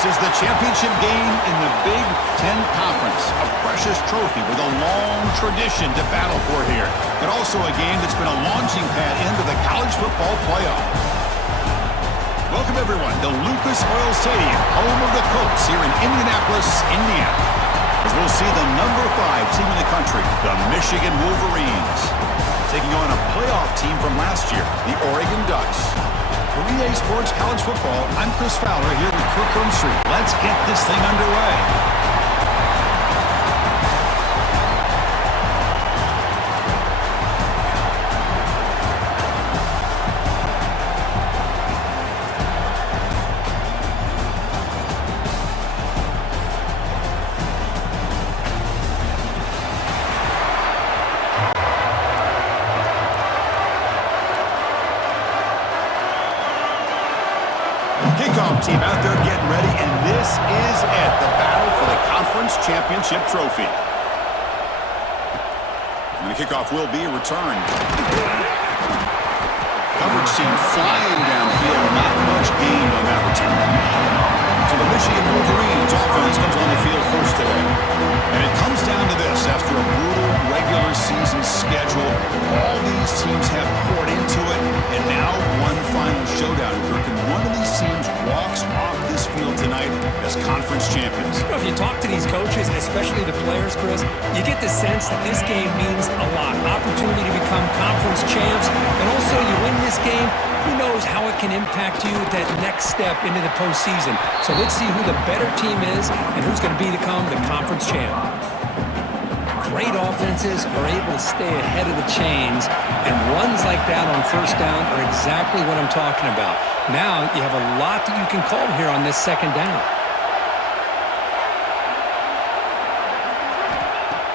This is the championship game in the Big Ten Conference, a precious trophy with a long tradition to battle for here, but also a game that's been a launching pad into the college football playoff. Welcome, everyone, to Lucas Oil Stadium, home of the Colts here in Indianapolis, Indiana, as we'll see the number 5 team in the country, the Michigan Wolverines, taking on a playoff team from last year, the Oregon Ducks. For EA Sports College Football, I'm Chris Fowler here with Kirk Herbstreit. Let's get this thing underway. Kickoff team out there getting ready, and this is it, the battle for the conference championship trophy. And the kickoff will be returned. Coverage team flying downfield, not much gain on that return. So the Michigan Wolverines offense comes on the field first today. And it comes down to this. After a brutal regular season schedule, all these teams have poured into it, and now one final showdown, Kirk, and one of these teams walks off this field tonight as conference champions. If you talk to these coaches, and especially the players, Chris, you get the sense that this game means a lot. Opportunity to become conference champs, and also you win this game, who knows how it can impact you at that next step into the postseason. So let's see who the better team is and who's going to become the conference champ. Great offenses are able to stay ahead of the chains, and runs like that on first down are exactly what I'm talking about. Now you have a lot that you can call here on this second down.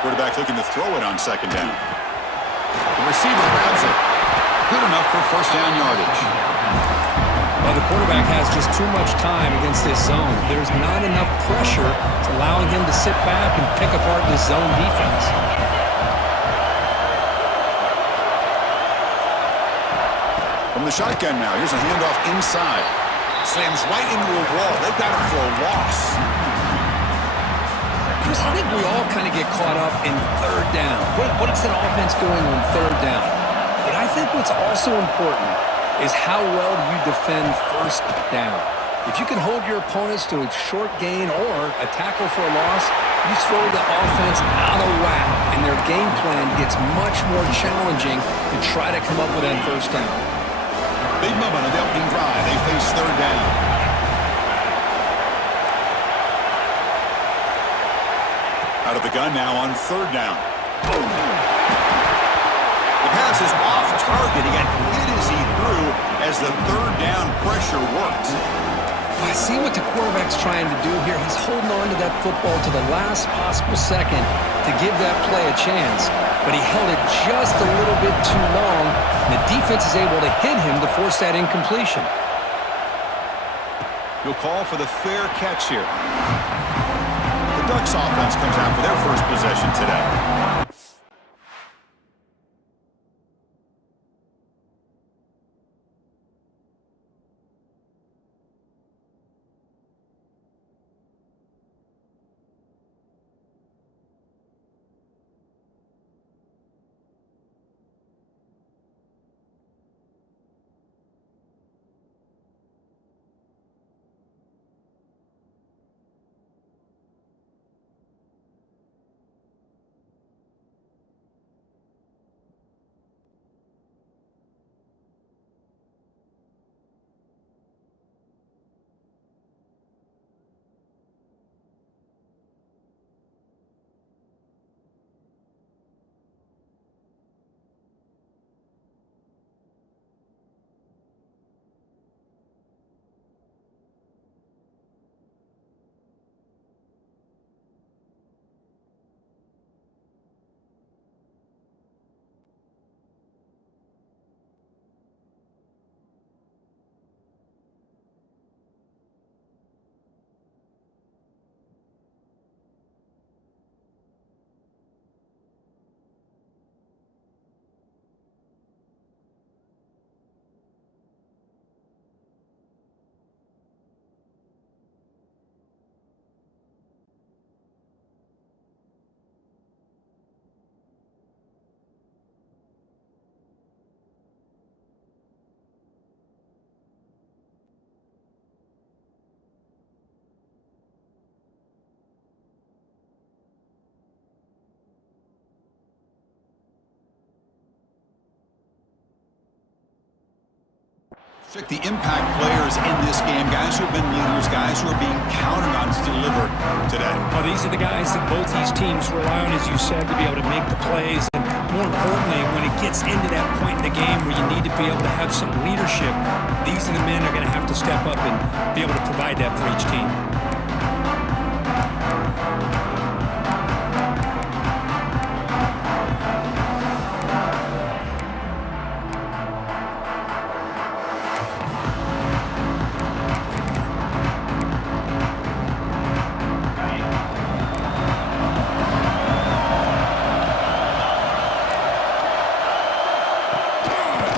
Quarterback looking to throw it on second down. The receiver grabs it. Good enough for first down yardage. Well, the quarterback has just too much time against this zone. There's not enough pressure to allowing him to sit back and pick apart this zone defense. From the shotgun now, here's a handoff inside. Slams right into a wall. They've got it for a loss. Chris, I think we all kind of get caught up in third down. What is an offense doing on third down? But I think what's also important is how well you defend first down. If you can hold your opponents to a short gain or a tackle for a loss, you throw the offense out of whack, and their game plan gets much more challenging to try to come up with that first down. Big moment on the opening drive. They face third down. Out of the gun now on third down. The pass is off target. He got hit as he threw as the third down pressure worked. I see what the quarterback's trying to do here. He's holding on to that football to the last possible second to give that play a chance. But he held it just a little bit too long, and the defense is able to hit him to force that incompletion. He'll call for the fair catch here. The Ducks offense comes out for their first possession today. The impact players in this game, guys who have been leaders, guys who are being counted on to deliver today. Well, these are the guys that both these teams rely on, as you said, to be able to make the plays. And more importantly, when it gets into that point in the game where you need to be able to have some leadership, these are the men that are going to have to step up and be able to provide that for each team.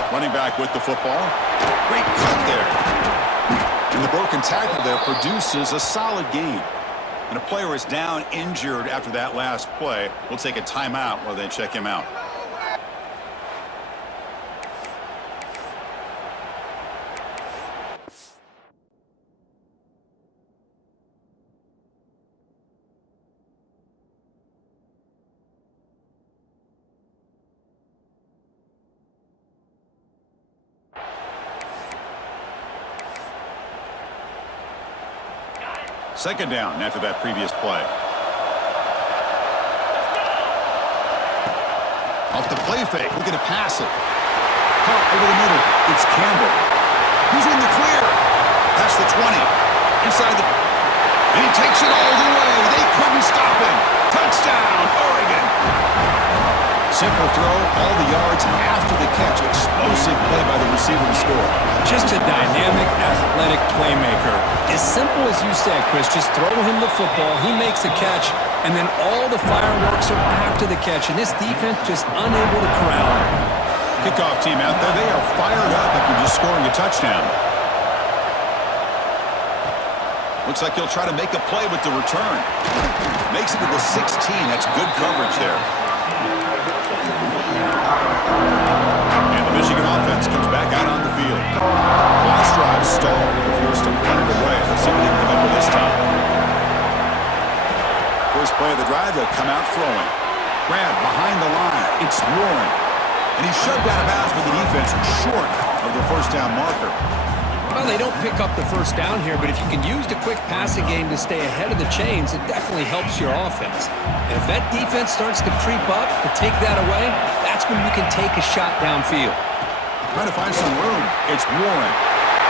Running back with the football. Great cut there. And the broken tackle there produces a solid gain. And a player is down injured after that last play. We'll take a timeout while they check him out. Second down after that previous play. Off the play fake, looking to pass it. Caught over the middle. It's Campbell. He's in the clear. That's the 20. Inside the... And he takes it all the way. They couldn't stop him. Touchdown, Oregon. Simple throw, all the yards after the catch. Explosive play by the receiver to score. Just a dynamic, athletic playmaker. As simple as you said, Chris, just throw him the football, he makes a catch, and then all the fireworks are after the catch, and this defense just unable to corral him. Kickoff team out there, they are fired up after just scoring a touchdown. Looks like he'll try to make a play with the return. Makes it to the 16. That's good coverage there. And the Michigan offense comes back out on the field. Last drive stalled. Forced to punt it away. Let's see what they can come up with this time. First play of the drive, they'll come out throwing. Grab behind the line. It's Warren. And he's shoved out of bounds with the defense short of the first down marker. Well, they don't pick up the first down here, but if you can use the quick passing game to stay ahead of the chains, it definitely helps your offense. And if that defense starts to creep up, to take that away, that's when you can take a shot downfield. Trying to find some room. It's Warren.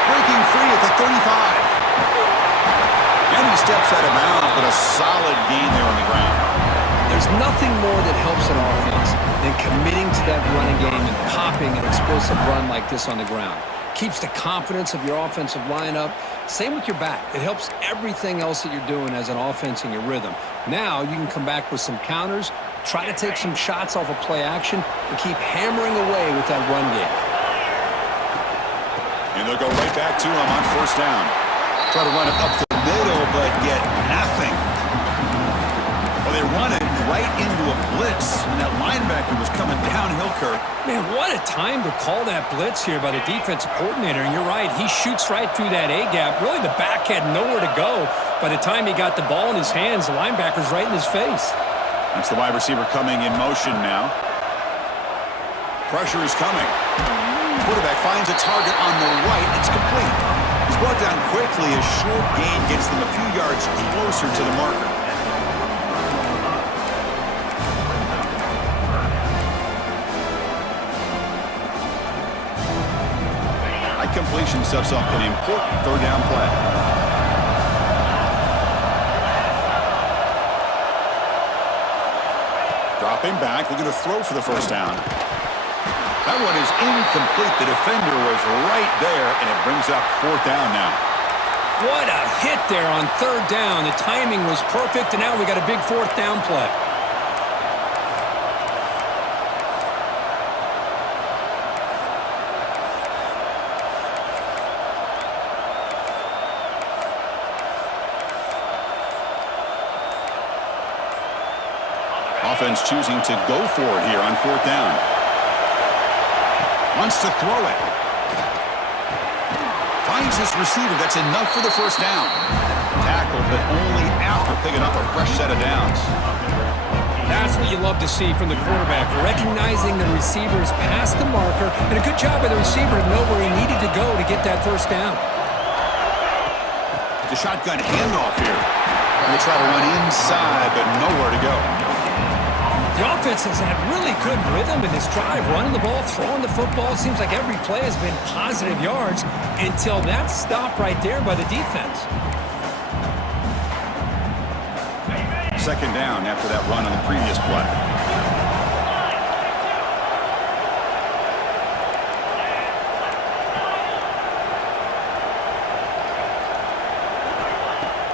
Breaking free at the 35. And he steps out of bounds, but a solid gain there on the ground. There's nothing more that helps an offense than committing to that running game and popping an explosive run like this on the ground. Keeps the confidence of your offensive lineup. Same with your back. It helps everything else that you're doing as an offense in your rhythm. Now you can come back with some counters, try to take some shots off of play action, and keep hammering away with that run game. And they'll go right back to him on first down. Try to run it up the middle, but get nothing. Well, they run it right into a blitz, and that linebacker was coming downhill, Kirk. Man, what a time to call that blitz here by the defensive coordinator. And you're right, he shoots right through that A-gap. Really, the back had nowhere to go. By the time he got the ball in his hands, the linebacker's right in his face. That's the wide receiver coming in motion now. Pressure is coming. Quarterback finds a target on the right. It's complete. He's brought down quickly. A short gain gets them a few yards closer to the marker. Completion sets up an important third down play. Dropping back, looking to throw for the first down. That one is incomplete. The defender was right there, and it brings up fourth down now. What a hit there on third down. The timing was perfect, and now we got a big fourth down play. Offense choosing to go for it here on fourth down. Wants to throw it. Finds his receiver. That's enough for the first down. Tackled, but only after picking up a fresh set of downs. That's when what you love to see from the quarterback, recognizing the receiver's past the marker, and a good job by the receiver to know where he needed to go to get that first down. The shotgun handoff here. They try to run inside, but nowhere to go. The offense has had really good rhythm in this drive, running the ball, throwing the football. It seems like every play has been positive yards until that stop right there by the defense. Second down after that run on the previous play.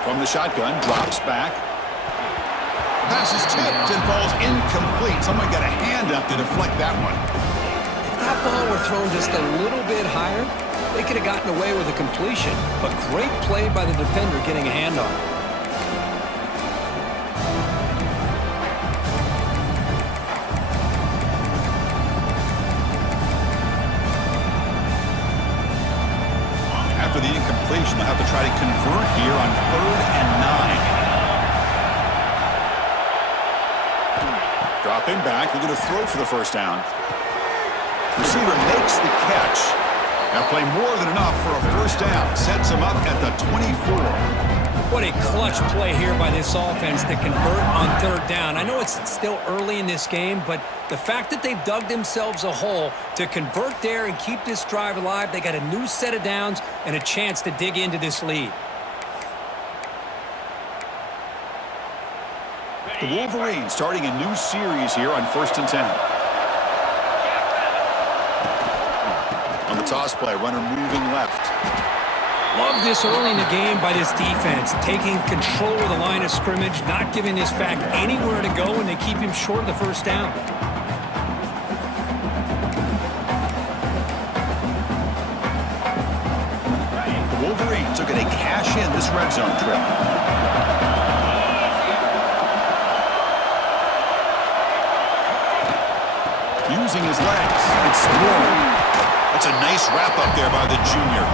From the shotgun, drops back. Pass is tipped and falls incomplete. Someone got a hand up to deflect that one. If that ball were thrown just a little bit higher, they could have gotten away with a completion. But great play by the defender getting a hand on it. After the incompletion, they'll have to try to convert here on 3rd and 9. Dropping back, they're going to throw for the first down. Receiver makes the catch. Now play more than enough for a first down. Sets him up at the 24. What a clutch play here by this offense to convert on 3rd down. I know it's still early in this game, but the fact that they've dug themselves a hole to convert there and keep this drive alive, they got a new set of downs and a chance to dig into this lead. The Wolverines starting a new series here on 1st and 10. On the toss play, runner moving left. Love this early in the game by this defense, taking control of the line of scrimmage, not giving this back anywhere to go, and they keep him short of the first down. The Wolverines are going to cash in this red zone trip. Using his legs. It's thrown. That's a nice wrap up there by the junior.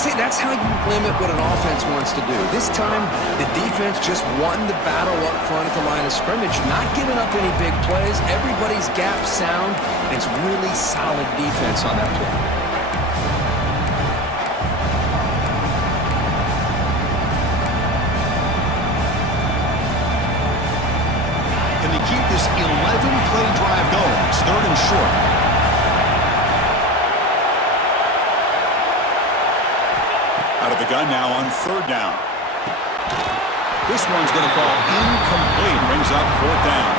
See, that's how you limit what an offense wants to do. This time, the defense just won the battle up front at the line of scrimmage, not giving up any big plays. Everybody's gap sound, and it's really solid defense on that play. Can they keep this 11-play drive going? It's 3rd and short. Out of the gun now on 3rd down. This one's going to fall incomplete. Brings up 4th down.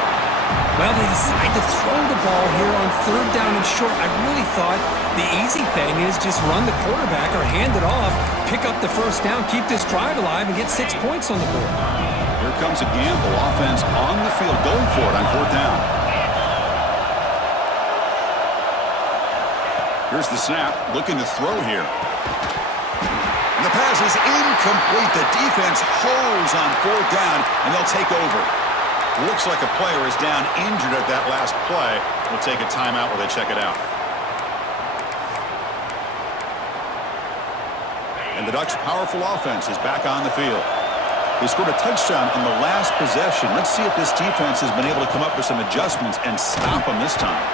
Well, they decide to throw the ball here on 3rd down and short. I really thought the easy thing is just run the quarterback or hand it off, pick up the first down, keep this drive alive, and get 6 points on the board. Here comes a gamble. Offense on the field going for it on 4th down. Here's the snap. Looking to throw here. And the pass is incomplete. The defense holds on 4th down, and they'll take over. Looks like a player is down injured at that last play. We'll take a timeout while they check it out. And the Ducks' powerful offense is back on the field. They scored a touchdown on the last possession. Let's see if this defense has been able to come up with some adjustments and stop them this time.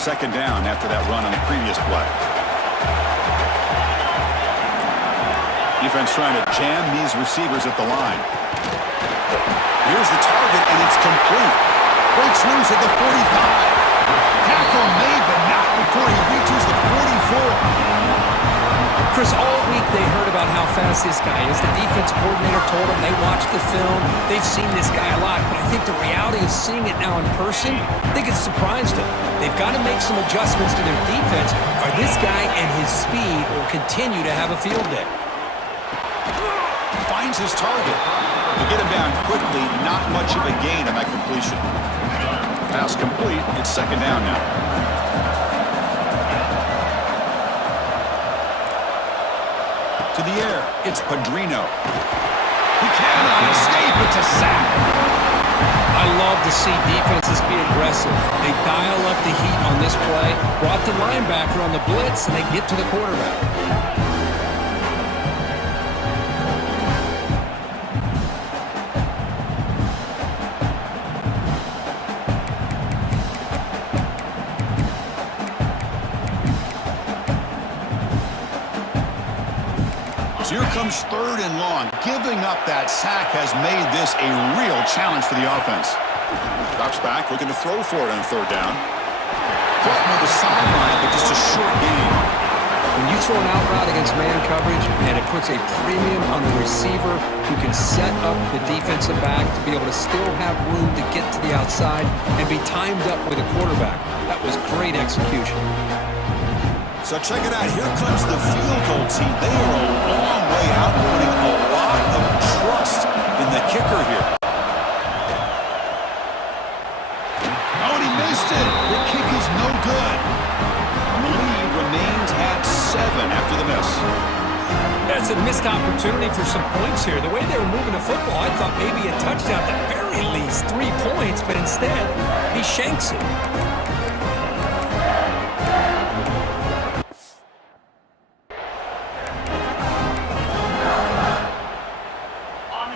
Second down after that run on the previous play. Defense trying to jam these receivers at the line. Here's the target, and it's complete. Breaks loose at the 45. Tackle made, but not before he reaches the 44. Chris, all week they heard about how fast this guy is. The defense coordinator told them they watched the film. They've seen this guy a lot, but I think the reality of seeing it now in person, I think it's surprised them. They've got to make some adjustments to their defense, or this guy and his speed will continue to have a field day. Finds his target. To get him down quickly, not much of a gain on that completion. Pass complete. It's second down now. To the air, it's Padrino. He cannot escape. It's a sack. I love to see defenses be aggressive. They dial up the heat on this play, brought the linebacker on the blitz, and they get to the quarterback. Here comes 3rd and long. Giving up that sack has made this a real challenge for the offense. Drops back, looking to throw for it on 3rd down. Caught near the sideline, but just a short gain. When you throw an out route against man coverage, and it puts a premium on the receiver who can set up the defensive back to be able to still have room to get to the outside and be timed up with a quarterback. That was great execution. So check it out. Here comes the field goal team. They are a long way out, putting a lot of trust in the kicker here. Oh, and he missed it. The kick is no good. The lead remains at 7 after the miss. That's a missed opportunity for some points here. The way they were moving the football, I thought maybe a touchdown, at the very least 3 points, but instead, he shanks it.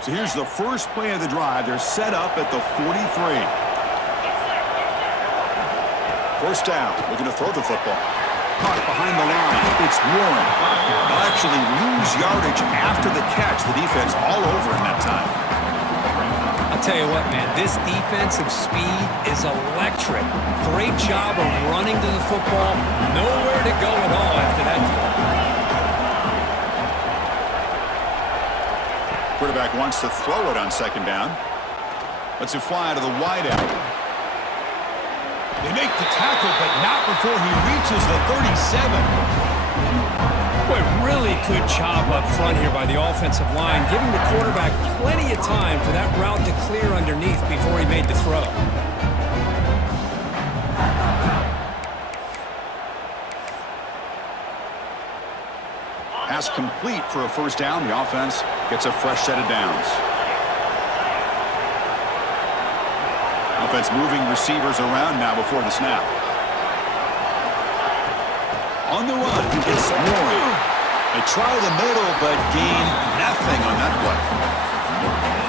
So here's the first play of the drive. They're set up at the 43. 1st down, looking to throw the football. Caught behind the line. It's Warren. They'll actually lose yardage after the catch. The defense all over in that time. I'll tell you what, man, this defensive speed is electric. Great job of running to the football. Nowhere to go at all after that play. Quarterback wants to throw it on 2nd down. Lets it fly to the wideout. They make the tackle, but not before he reaches the 37. Boy, really good job up front here by the offensive line, giving the quarterback plenty of time for that route to clear underneath before he made the throw. Pass complete for a 1st down. The offense gets a fresh set of downs. Offense moving receivers around now before the snap. On the run, it's Warren. They try the middle, but gain nothing on that play.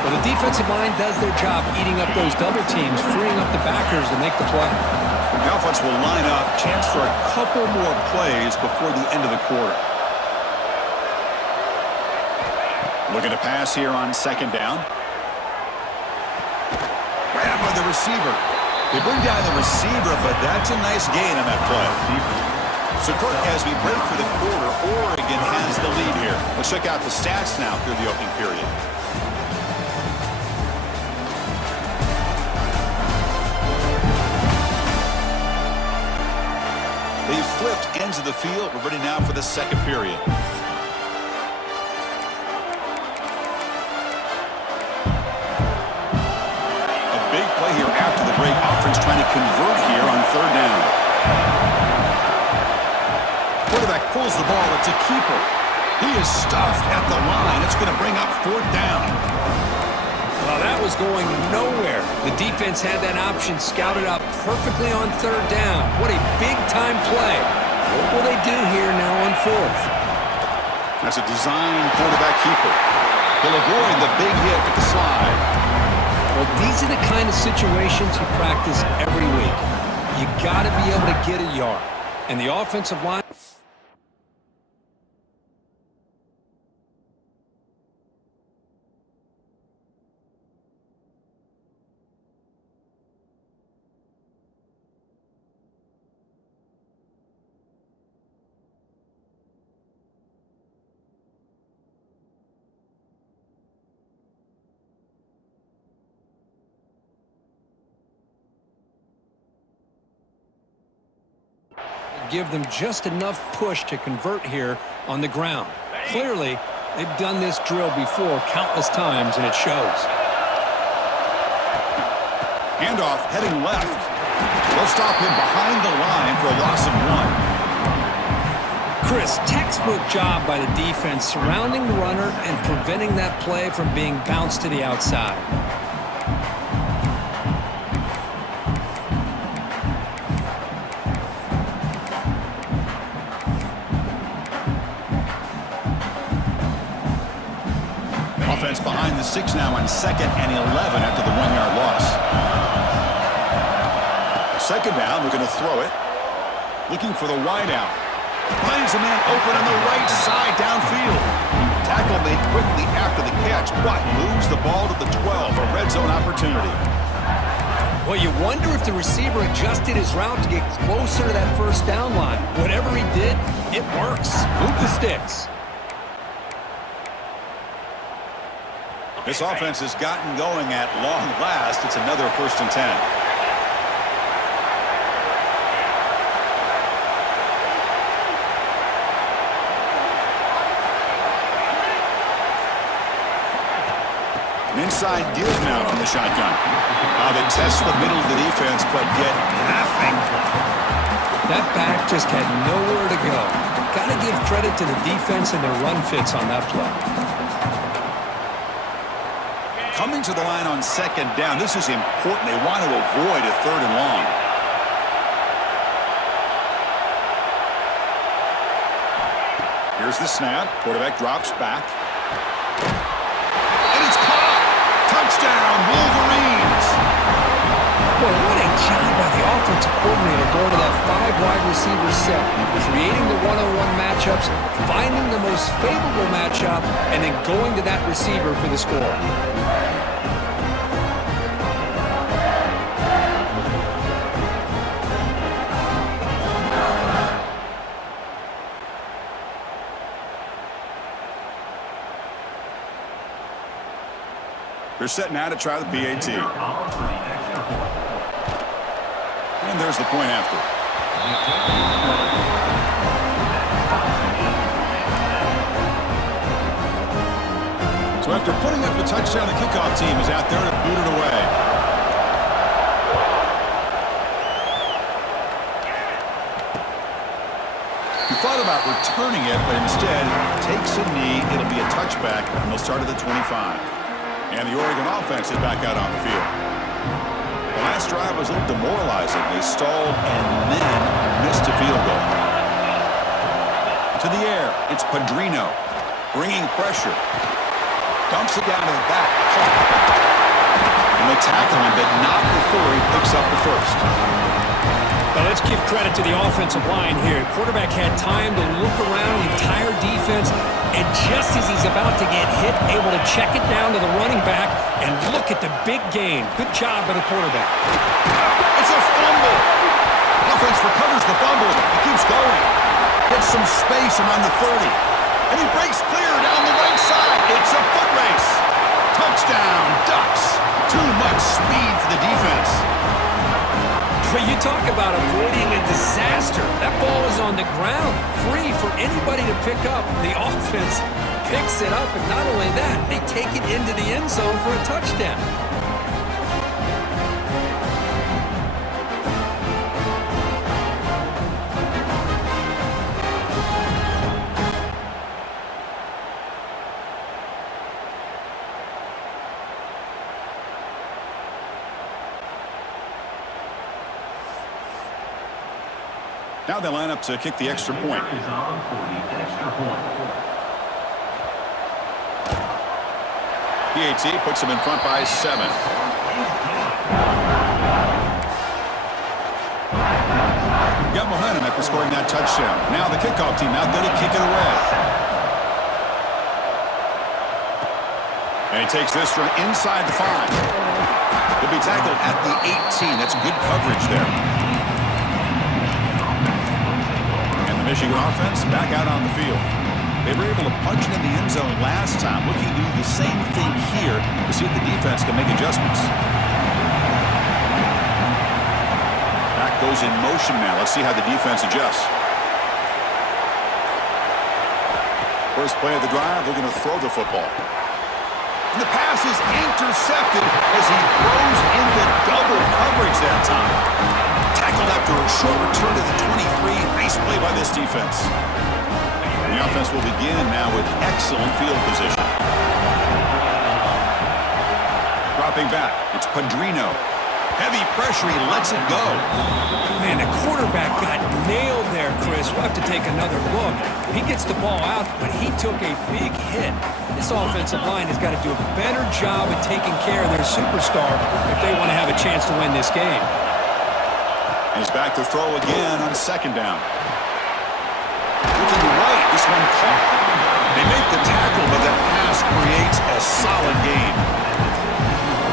Well, the defensive line does their job eating up those double teams, freeing up the backers to make the play. The offense will line up. Chance for a couple more plays before the end of the quarter. Looking to pass here on 2nd down. Grabbed by the receiver. They bring down the receiver, but that's a nice gain on that play. So, Kirk, as we break for the quarter, Oregon has the lead here. Let's check out the stats now through the opening period. They've flipped ends of the field. We're ready now for the 2nd period. Big play here after the break. Offense trying to convert here on 3rd down. Quarterback pulls the ball. It's a keeper. He is stuffed at the line. It's going to bring up 4th down. Well, that was going nowhere. The defense had that option scouted out perfectly on 3rd down. What a big-time play. What will they do here now on 4th? That's a design quarterback keeper. He'll avoid the big hit with the slide. Well, these are the kind of situations you practice every week. You got to be able to get a yard. And the offensive line... give them just enough push to convert here on the ground. Clearly, they've done this drill before countless times, and it shows. Handoff heading left. They'll stop him behind the line for a loss of 1. Chris, textbook job by the defense surrounding the runner and preventing that play from being bounced to the outside. defense behind the 6 now on 2nd and 11 after the 1-yard loss. 2nd down, we're going to throw it. Looking for the wide out. Finds a man open on the right side downfield. Tackle made quickly after the catch, but moves the ball to the 12, a red zone opportunity. Well, you wonder if the receiver adjusted his route to get closer to that first down line. Whatever he did, it works. Move the sticks. This offense has gotten going at long last. It's another 1st and 10. An inside give now from the shotgun. They test the middle of the defense, but get nothing. That back just had nowhere to go. Got to give credit to the defense and their run fits on that play. Coming to the line on 2nd down, this is important. They want to avoid a 3rd and long. Here's the snap. Quarterback drops back. And it's caught. Touchdown, Wolverines. Boy, what a job by the offensive coordinator going to that 5-wide receiver set, creating the one-on-one matchups, finding the most favorable matchup, and then going to that receiver for the score. They're set now to try the PAT. And there's the point after. So after putting up a touchdown, the kickoff team is out there to boot it away. He thought about returning it, but instead takes a knee. It'll be a touchback, and they'll start at the 25. And the Oregon offense is back out on the field. The last drive was a little demoralizing. They stalled and then missed a field goal. To the air, it's Padrino, bringing pressure. Dumps it down to the back. And they tackle him, but not before he picks up the first. Well, let's give credit to the offensive line here. Quarterback had time to look around the entire defense, and just as he's about to get hit, able to check it down to the running back, and look at the big gain. Good job by the quarterback. It's a fumble. Offense recovers the fumble. He keeps going. Gets some space around the 30. And he breaks clear down the right side. It's a foot race. Touchdown, Ducks. Too much speed for the defense. But you talk about avoiding a disaster. That ball is on the ground, free for anybody to pick up. The offense picks it up, and not only that, they take it into the end zone for a touchdown. Now they line up to kick the extra point. PAT puts them in front by 7. Got momentum after scoring that touchdown. Now the kickoff team out there to kick it away. And he takes this from inside the 5. He'll be tackled at the 18. That's good coverage there. Michigan offense back out on the field. They were able to punch it in the end zone last time. Looking to do the same thing here to see if the defense can make adjustments. Back goes in motion now. Let's see how the defense adjusts. First play of the drive, they're going to throw the football. And the pass is intercepted as he throws into double coverage that time. Tackled after a short return to the 23. Nice play by this defense. The offense will begin now with excellent field position. Dropping back, it's Padrino. Heavy pressure, he lets it go. Man, the quarterback got nailed there, Chris. We'll have to take another look. He gets the ball out, but he took a big hit. This offensive line has got to do a better job of taking care of their superstar if they want to have a chance to win this game. He's back to throw again on second down. Looking right, this one caught. They make the tackle, but that pass creates a solid gain.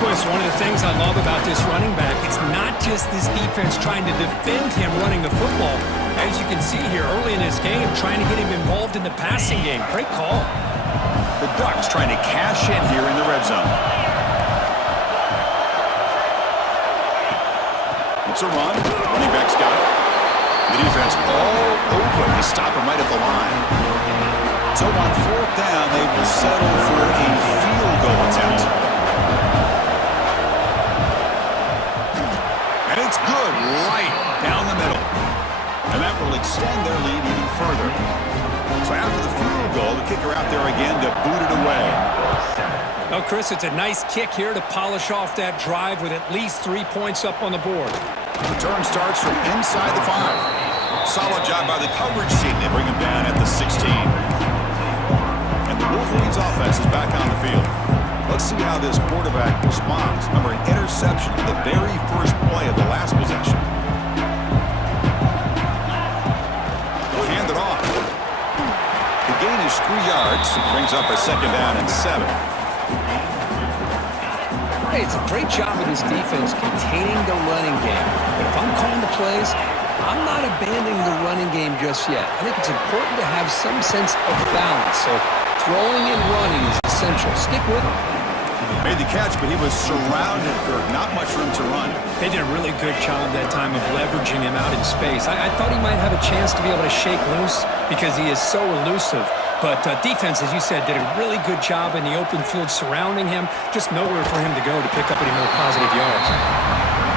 Chris, one of the things I love about this running back, it's not just this defense trying to defend him running the football. As you can see here early in this game, trying to get him involved in the passing game. Great call. The Ducks trying to cash in here in the red zone. It's a run. Running back's got it. The defense all over. They stop him right at the line. So on fourth down, they will settle for a field goal attempt. And it's good right down the middle. And that will extend their lead even further. So after the field goal, the kicker out there again to boot it away. Well, Chris, it's a nice kick here to polish off that drive with at least 3 points up on the board. Return starts from inside the 5. Solid job by the coverage team. They bring him down at the 16. And the Wolverines offense is back on the field. Let's see how this quarterback responds. Remember, an interception in the very first play of the last possession. They'll hand it off. The gain is 3 yards. Brings up a second down and 7. Hey, it's a great job of this defense containing the running game. But if I'm calling the plays, I'm not abandoning the running game just yet. I think it's important to have some sense of balance. So throwing and running is essential. Stick with him. Made the catch, but he was surrounded, Kirk. Not much room to run. They did a really good job that time of leveraging him out in space. I thought he might have a chance to be able to shake loose because he is so elusive. But defense, as you said, did a really good job in the open field surrounding him. Just nowhere for him to go to pick up any more positive yards.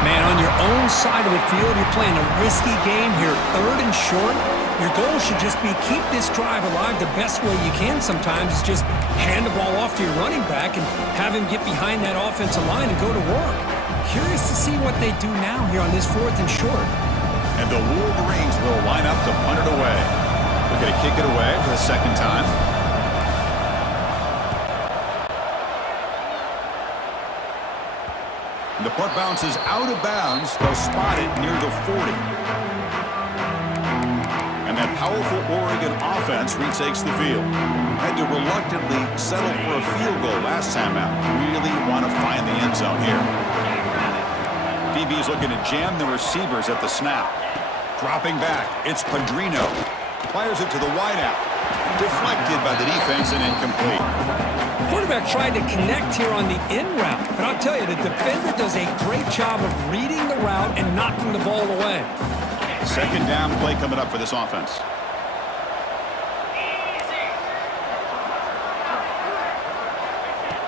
Man, on your own side of the field, you're playing a risky game here. 3rd and short. Your goal should just be keep this drive alive the best way you can sometimes. Is just hand the ball off to your running back and have him get behind that offensive line and go to work. Curious to see what they do now here on this 4th and short. And the Wolverines will line up to punt it away. They're going to kick it away for the second time. The punt bounces out of bounds. They'll spot it near the 40. And that powerful Oregon offense retakes the field. Had to reluctantly settle for a field goal last time out. Really want to find the end zone here. DB's looking to jam the receivers at the snap. Dropping back, it's Padrino. Fires it to the wideout. Deflected by the defense and incomplete. Quarterback tried to connect here on the in route, but I'll tell you, the defender does a great job of reading the route and knocking the ball away. Second down play coming up for this offense.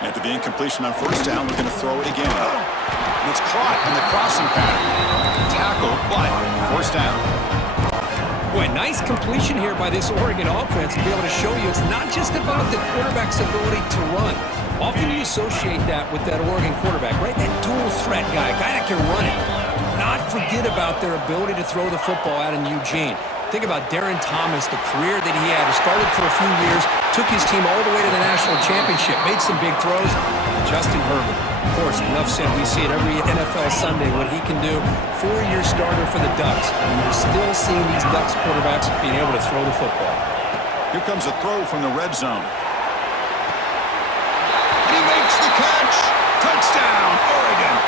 After the incompletion on first down, we're going to throw it again. And it's caught in the crossing pattern. Tackle, but first down. Boy, nice completion here by this Oregon offense to be able to show you it's not just about the quarterback's ability to run. Often you associate that with that Oregon quarterback, right? That dual threat guy that can run it. Not forget about their ability to throw the football out in Eugene. Think about Darren Thomas, the career that he had. He started for a few years, took his team all the way to the national championship, made some big throws. Justin Herbert, of course, enough said. We see it every NFL Sunday, what he can do. 4-year starter for the Ducks. We're still seeing these Ducks quarterbacks being able to throw the football. Here comes a throw from the red zone. He makes the catch. Touchdown, Oregon.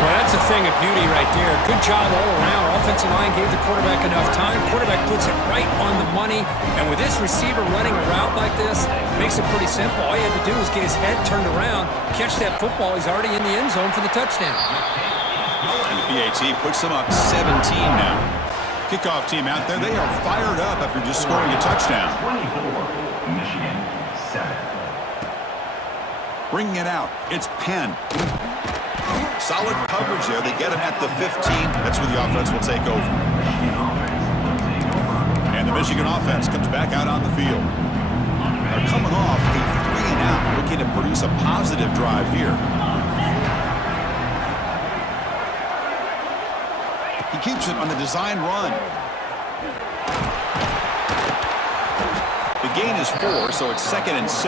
Well, that's a thing of beauty right there. Good job all around. Offensive line gave the quarterback enough time. Quarterback puts it right on the money. And with this receiver running a route like this, makes it pretty simple. All you had to do is get his head turned around, catch that football. He's already in the end zone for the touchdown. And the PAT puts them up 17 now. Kickoff team out there. They are fired up after just scoring a touchdown. 24, Michigan, 7. Bringing it out. It's Penn. Solid coverage there. They get him at the 15. That's where the offense will take over. And the Michigan offense comes back out on the field. They're coming off a 3-and-out, looking to produce a positive drive here. He keeps it on the design run. gain is 4, so it's 2nd and 6.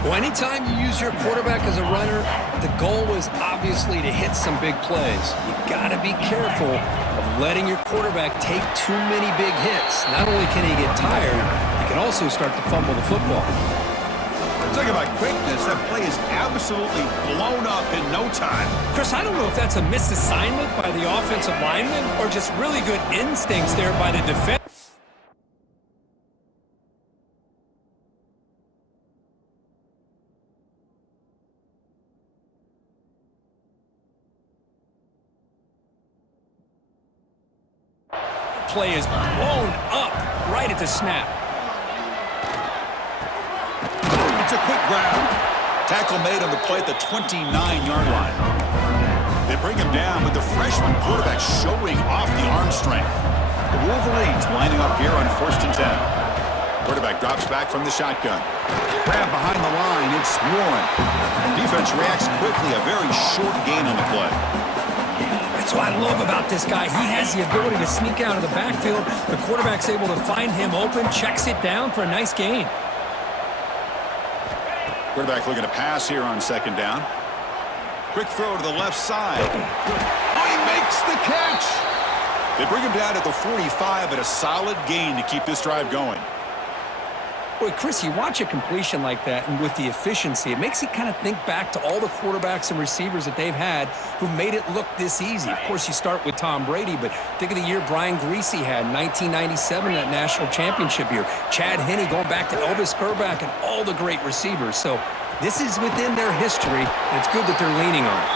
Well, anytime you use your quarterback as a runner, the goal is obviously to hit some big plays. You got to be careful of letting your quarterback take too many big hits. Not only can he get tired, he can also start to fumble the football. Talking about quickness, that play is absolutely blown up in no time. Chris, I don't know if that's a misassignment by the offensive lineman or just really good instincts there by the defense. Play is blown up right at the snap. It's a quick grab. Tackle made on the play at the 29-yard line. They bring him down, but the freshman quarterback showing off the arm strength. The Wolverines lining up here on 1st and 10. Quarterback drops back from the shotgun. Grab behind the line. It's Warren. Defense reacts quickly. A very short gain on the play. That's what I love about this guy. He has the ability to sneak out of the backfield. The quarterback's able to find him open, checks it down for a nice gain. Quarterback looking to pass here on 2nd down. Quick throw to the left side. Oh, he makes the catch. They bring him down at the 45 at a solid gain to keep this drive going. Boy, Chris, you watch a completion like that, and with the efficiency, it makes you kind of think back to all the quarterbacks and receivers that they've had who made it look this easy. Of course, you start with Tom Brady, but think of the year Brian Greasy had in 1997, that national championship year. Chad Henne going back to Elvis Grbac and all the great receivers. So this is within their history, and it's good that they're leaning on it.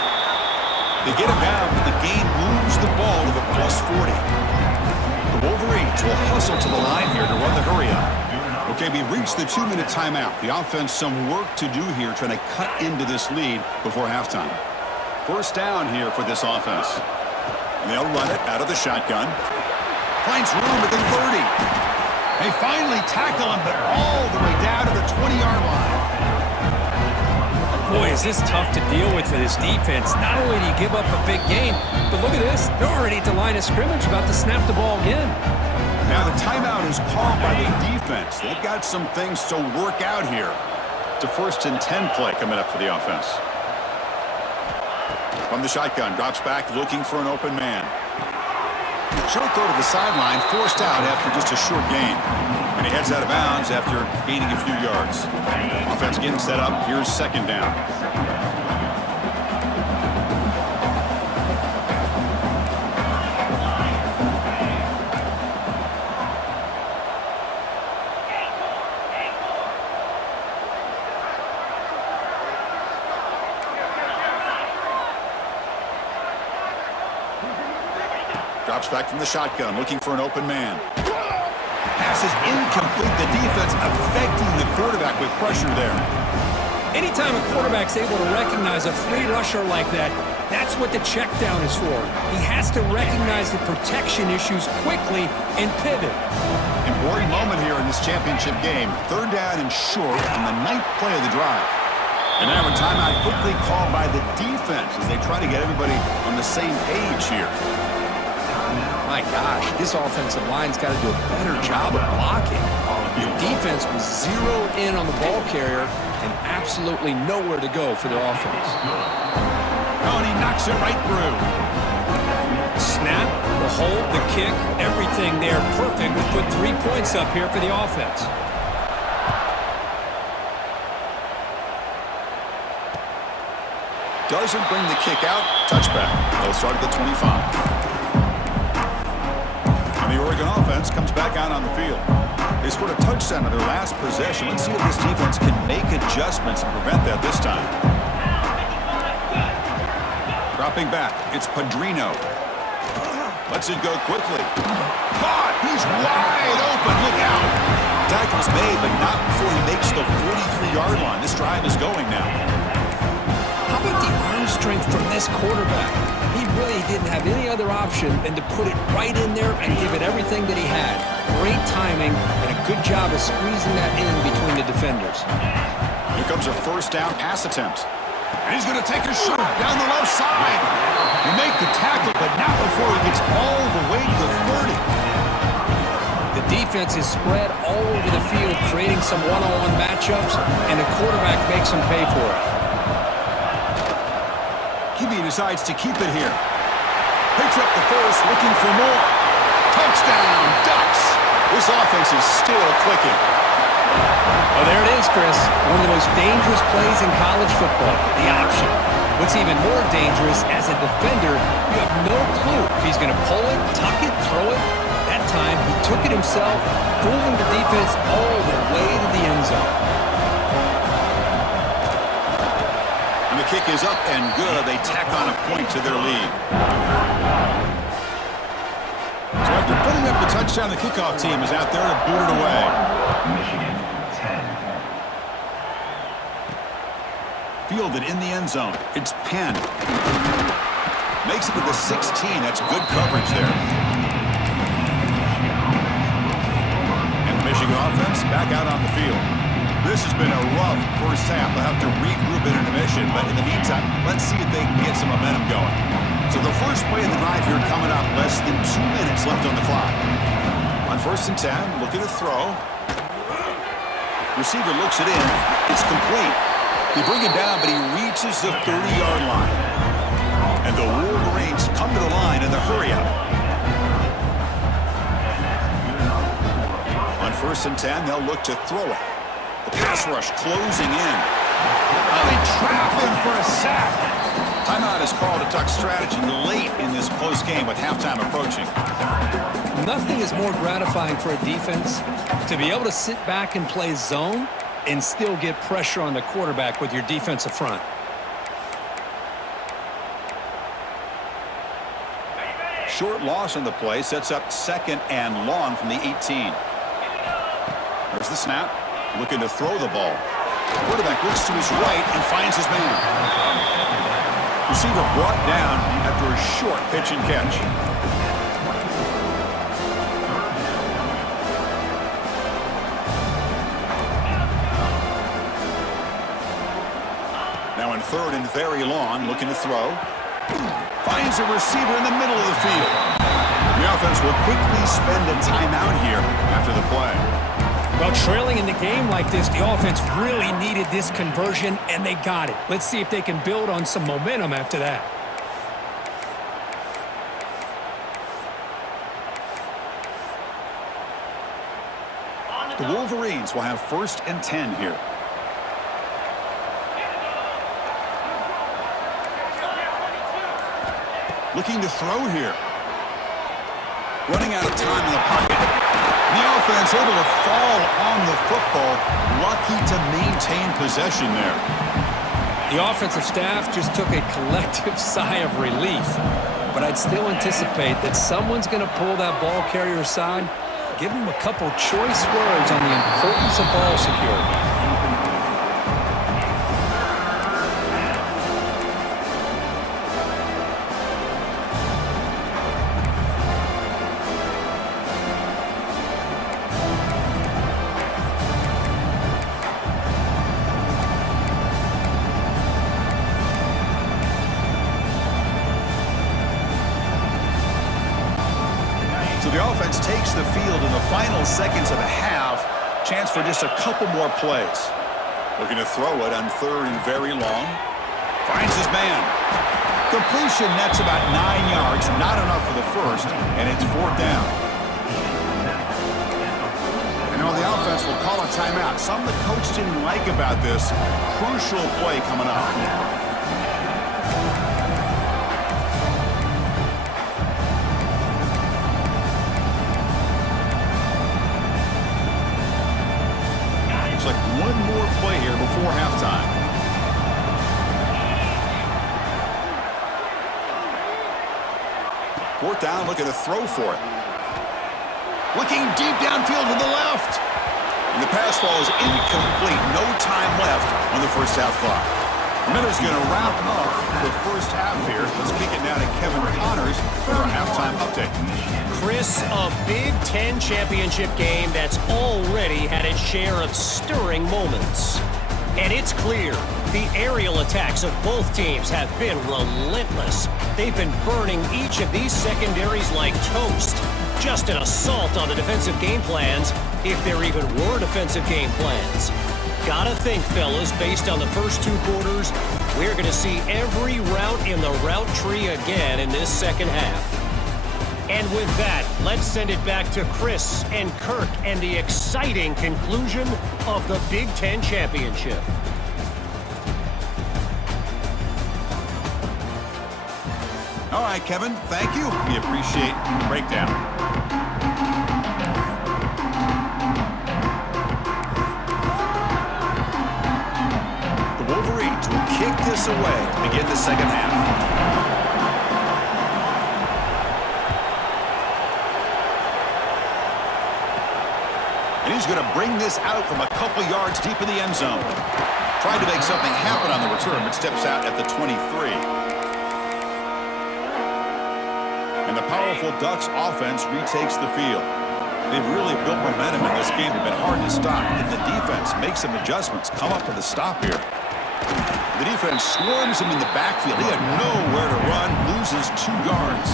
They get him down, but the game moves the ball to the +40. The Wolverines will hustle to the line here to run the hurry-up. Okay, we reached the 2-minute timeout. The offense some work to do here, trying to cut into this lead before halftime. 1st down here for this offense. And they'll run it out of the shotgun. Finds room at the 30. They finally tackle him, but all the way down to the 20-yard line. Boy, is this tough to deal with for this defense. Not only do you give up a big gain, but look at this. They're already at the line of scrimmage, about to snap the ball again. Now the timeout is called by the defense. They've got some things to work out here. It's a 1st and 10 play coming up for the offense. From the shotgun, drops back looking for an open man. Short throw to the sideline, forced out after just a short gain. And he heads out of bounds after gaining a few yards. Offense getting set up. Here's 2nd down. Drops back from the shotgun, looking for an open man. Pass is incomplete. The defense affecting the quarterback with pressure there. Anytime a quarterback's able to recognize a free rusher like that, that's what the check down is for. He has to recognize the protection issues quickly and pivot. Important moment here in this championship game. 3rd down and short on the 9th play of the drive. And now a timeout quickly called by the defense as they try to get everybody on the same page here. My gosh, this offensive line's got to do a better job of blocking. The defense was zeroed in on the ball carrier and absolutely nowhere to go for their offense. Oh, and he knocks it right through. Snap, the hold, the kick, everything there perfect to put 3 points up here for the offense. Doesn't bring the kick out. Touchback. They'll start at the 25. The Oregon offense comes back out on the field. They scored a touchdown on their last possession. Let's see if this defense can make adjustments and prevent that this time. Dropping back, it's Padrino. Lets it go quickly. Caught! He's wide open. Look out! Tackle's made, but not before he makes the 43-yard line. This drive is going now. How about the arm strength from this quarterback? He really didn't have any other option than to put it right in there and give it everything that he had. Great timing and a good job of squeezing that in between the defenders. Here comes a 1st down pass attempt. And he's going to take a shot down the left side. He make the tackle, but not before he gets all the way to the 30. The defense is spread all over the field, creating some one-on-one matchups, and the quarterback makes them pay for it. QB decides to keep it here. Picks up the first, looking for more. Touchdown, Ducks! This offense is still clicking. Oh, there it is, Chris. One of the most dangerous plays in college football, the option. What's even more dangerous, as a defender, you have no clue if he's going to pull it, tuck it, throw it. That time, he took it himself, fooling the defense all the way to the end zone. And the kick is up and good. They tack on a point to their lead. So after putting up the touchdown, the kickoff team is out there to boot it away. Michigan, 10. Fielded in the end zone. It's Penn. Makes it to the 16. That's good coverage there. And the Michigan offense back out on the field. This has been a rough first half. They'll have to regroup at intermission, but in the meantime, let's see if they can get some momentum going. So the first play of the drive here coming up, less than 2 minutes left on the clock. On 1st and 10, looking to throw. Receiver looks it in. It's complete. They bring him down, but he reaches the 30-yard line. And the Wolverines come to the line in the hurry-up. On 1st and 10, they'll look to throw it. The pass rush closing in. They trap him for a sack. Timeout is called a Duck strategy late in this close game with halftime approaching. Nothing is more gratifying for a defense to be able to sit back and play zone and still get pressure on the quarterback with your defensive front. Short loss on the play sets up 2nd and long from the 18. There's the snap. Looking to throw the ball. Quarterback looks to his right and finds his man. Receiver brought down after a short pitch and catch. Now in 3rd and very long, looking to throw. Finds a receiver in the middle of the field. The offense will quickly spend a timeout here after the play. Well, trailing in the game like this, the offense really needed this conversion, and they got it. Let's see if they can build on some momentum after that. The Wolverines will have 1st and 10 here. Looking to throw here. Running out of time in the pocket. The offense able to fall on the football. Lucky to maintain possession there. The offensive staff just took a collective sigh of relief. But I'd still anticipate that someone's going to pull that ball carrier aside, give him a couple choice words on the importance of ball security. So the offense takes the field in the final seconds of the half. Chance for just a couple more plays. Looking to throw it on 3rd and very long. Finds his man. Completion nets about 9 yards. Not enough for the first, and it's 4th down. And now the offense will call a timeout. Something the coach didn't like about this. Crucial play coming up. Like one more play here before halftime. 4th down, looking to throw for it. Looking deep downfield to the left. And the pass ball is incomplete. No time left on the first half clock. Miller's going to wrap up the first half here. Let's kick it now to Kevin Connors for our halftime update. Chris, a Big Ten championship game that's already had its share of stirring moments. And it's clear the aerial attacks of both teams have been relentless. They've been burning each of these secondaries like toast. just an assault on the defensive game plans, if there even were defensive game plans. Gotta think, fellas, based on the first 2 quarters, we're going to see every route in the route tree again in this second half. And with that, let's send it back to Chris and Kirk and the exciting conclusion of the Big Ten Championship. All right, Kevin, thank you. We appreciate the breakdown. The Wolverines will kick this away to begin the second half. And he's going to bring this out from a couple yards deep in the end zone. Trying to make something happen on the return, but steps out at the 23. And the powerful Ducks offense retakes the field. They've really built momentum in this game. They've been hard to stop. If the defense makes some adjustments, come up with a stop here. The defense swarms him in the backfield. He had nowhere to run, loses 2 yards.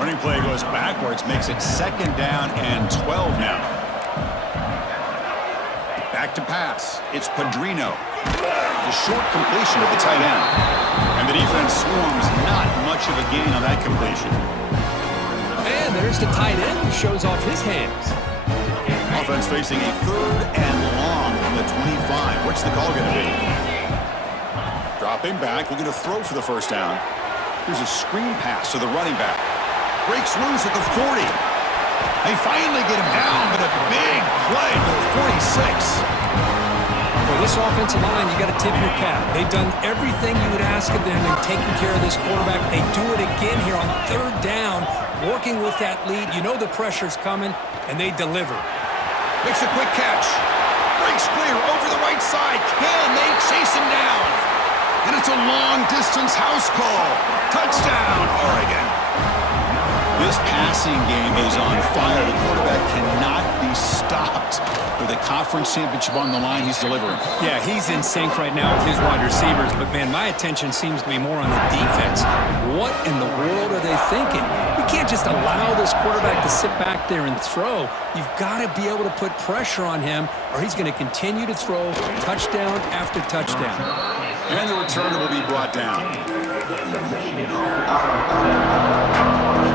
Running play goes backwards, makes it 2nd down and 12 now. Back to pass. It's Padrino. The short completion of the tight end. And the defense swarms. Not much of a gain on that completion. And there's the tight end who shows off his hands. Offense facing a 3rd and long from the 25. What's the call going to be? Dropping back. We're going to throw for the first down. Here's a screen pass to the running back. Breaks loose at the 40. They finally get him down, but a big play for the 46. For this offensive line, you got to tip your cap. They've done everything you would ask of them in taking care of this quarterback. They do it again here on 3rd down, working with that lead. You know the pressure's coming, and they deliver. Makes a quick catch. Breaks clear over the right side. Can they chase him down? And it's a long-distance house call. Touchdown, Oregon. This passing game is on fire. The quarterback cannot be stopped. With the conference championship on the line, he's delivering. Yeah, he's in sync right now with his wide receivers. But, man, my attention seems to be more on the defense. What in the world are they thinking? You can't just allow this quarterback to sit back there and throw. You've got to be able to put pressure on him, or he's going to continue to throw touchdown after touchdown. And the returner will be brought down.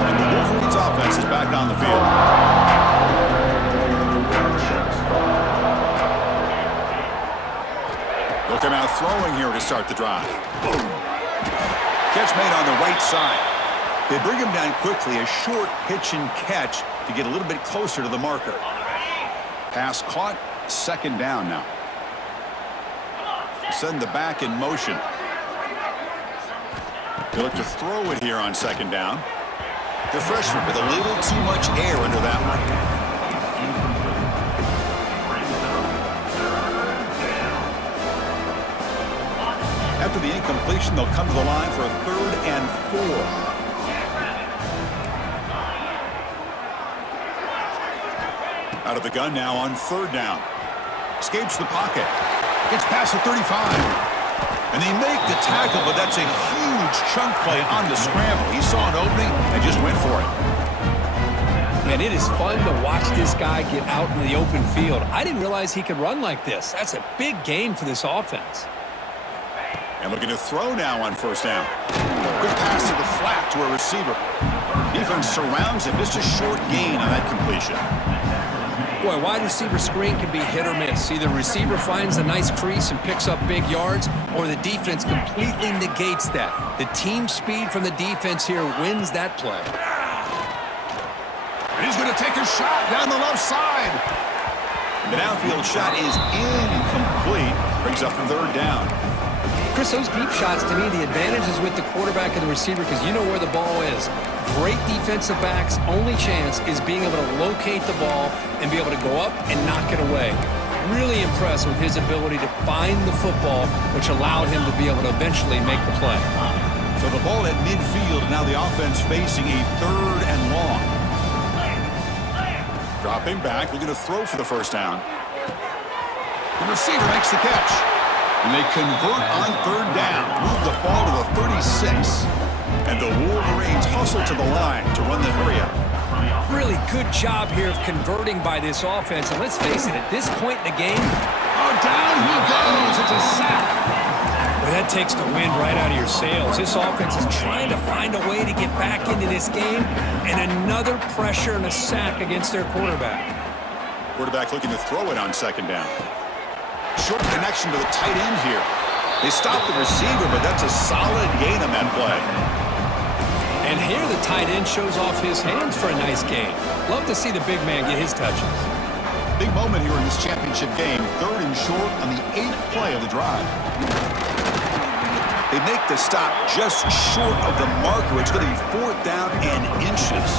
And the Wolverines offense is back on the field. They'll come out throwing here to start the drive. Boom. Catch made on the right side. They bring him down quickly, a short pitch and catch to get a little bit closer to the marker. Pass caught, 2nd down now. Send the back in motion. They look to throw it here on 2nd down. The freshman with a little too much air under that one. After the incompletion, they'll come to the line for a 3rd and 4. Out of the gun now on 3rd down. Escapes the pocket. Gets past the 35. And they make the tackle, but that's a huge chunk play on the scramble. He saw an opening and just went for it. Man, it is fun to watch this guy get out in the open field. I didn't realize he could run like this. That's a big gain for this offense. And looking to throw now on 1st down. Good pass to the flat to a receiver. Defense surrounds him. Just a short gain on that completion. Boy, wide receiver screen can be hit or miss. Either receiver finds a nice crease and picks up big yards, or the defense completely negates that. The team speed from the defense here wins that play. And he's going to take a shot down the left side. The downfield shot is incomplete. Brings up 3rd down. Chris, those deep shots, to me, the advantage is with the quarterback and the receiver because you know where the ball is. Great defensive backs' only chance is being able to locate the ball and be able to go up and knock it away. Really impressed with his ability to find the football, which allowed him to be able to eventually make the play. So the ball at midfield, and now the offense facing a 3rd and long. Dropping back, looking to throw for the first down. The receiver makes the catch. And they convert on 3rd down. Move the ball to the 36. And the Wolverines hustle to the line to run the hurry up. Really good job here of converting by this offense. And let's face it, at this point in the game, Oh, down he goes. It's a sack. well, that takes the wind right out of your sails. This offense is trying to find a way to get back into this game, and another pressure and a sack against their quarterback. Quarterback looking to throw it on second down. Short connection to the tight end here. They stopped the receiver, but that's a solid gain on that play. And here the tight end shows off his hands for a nice gain. Love to see the big man get his touches. Big moment here in this championship game. 3rd and short on the 8th play of the drive. They make the stop just short of the marker. It's going to be 4th down and inches.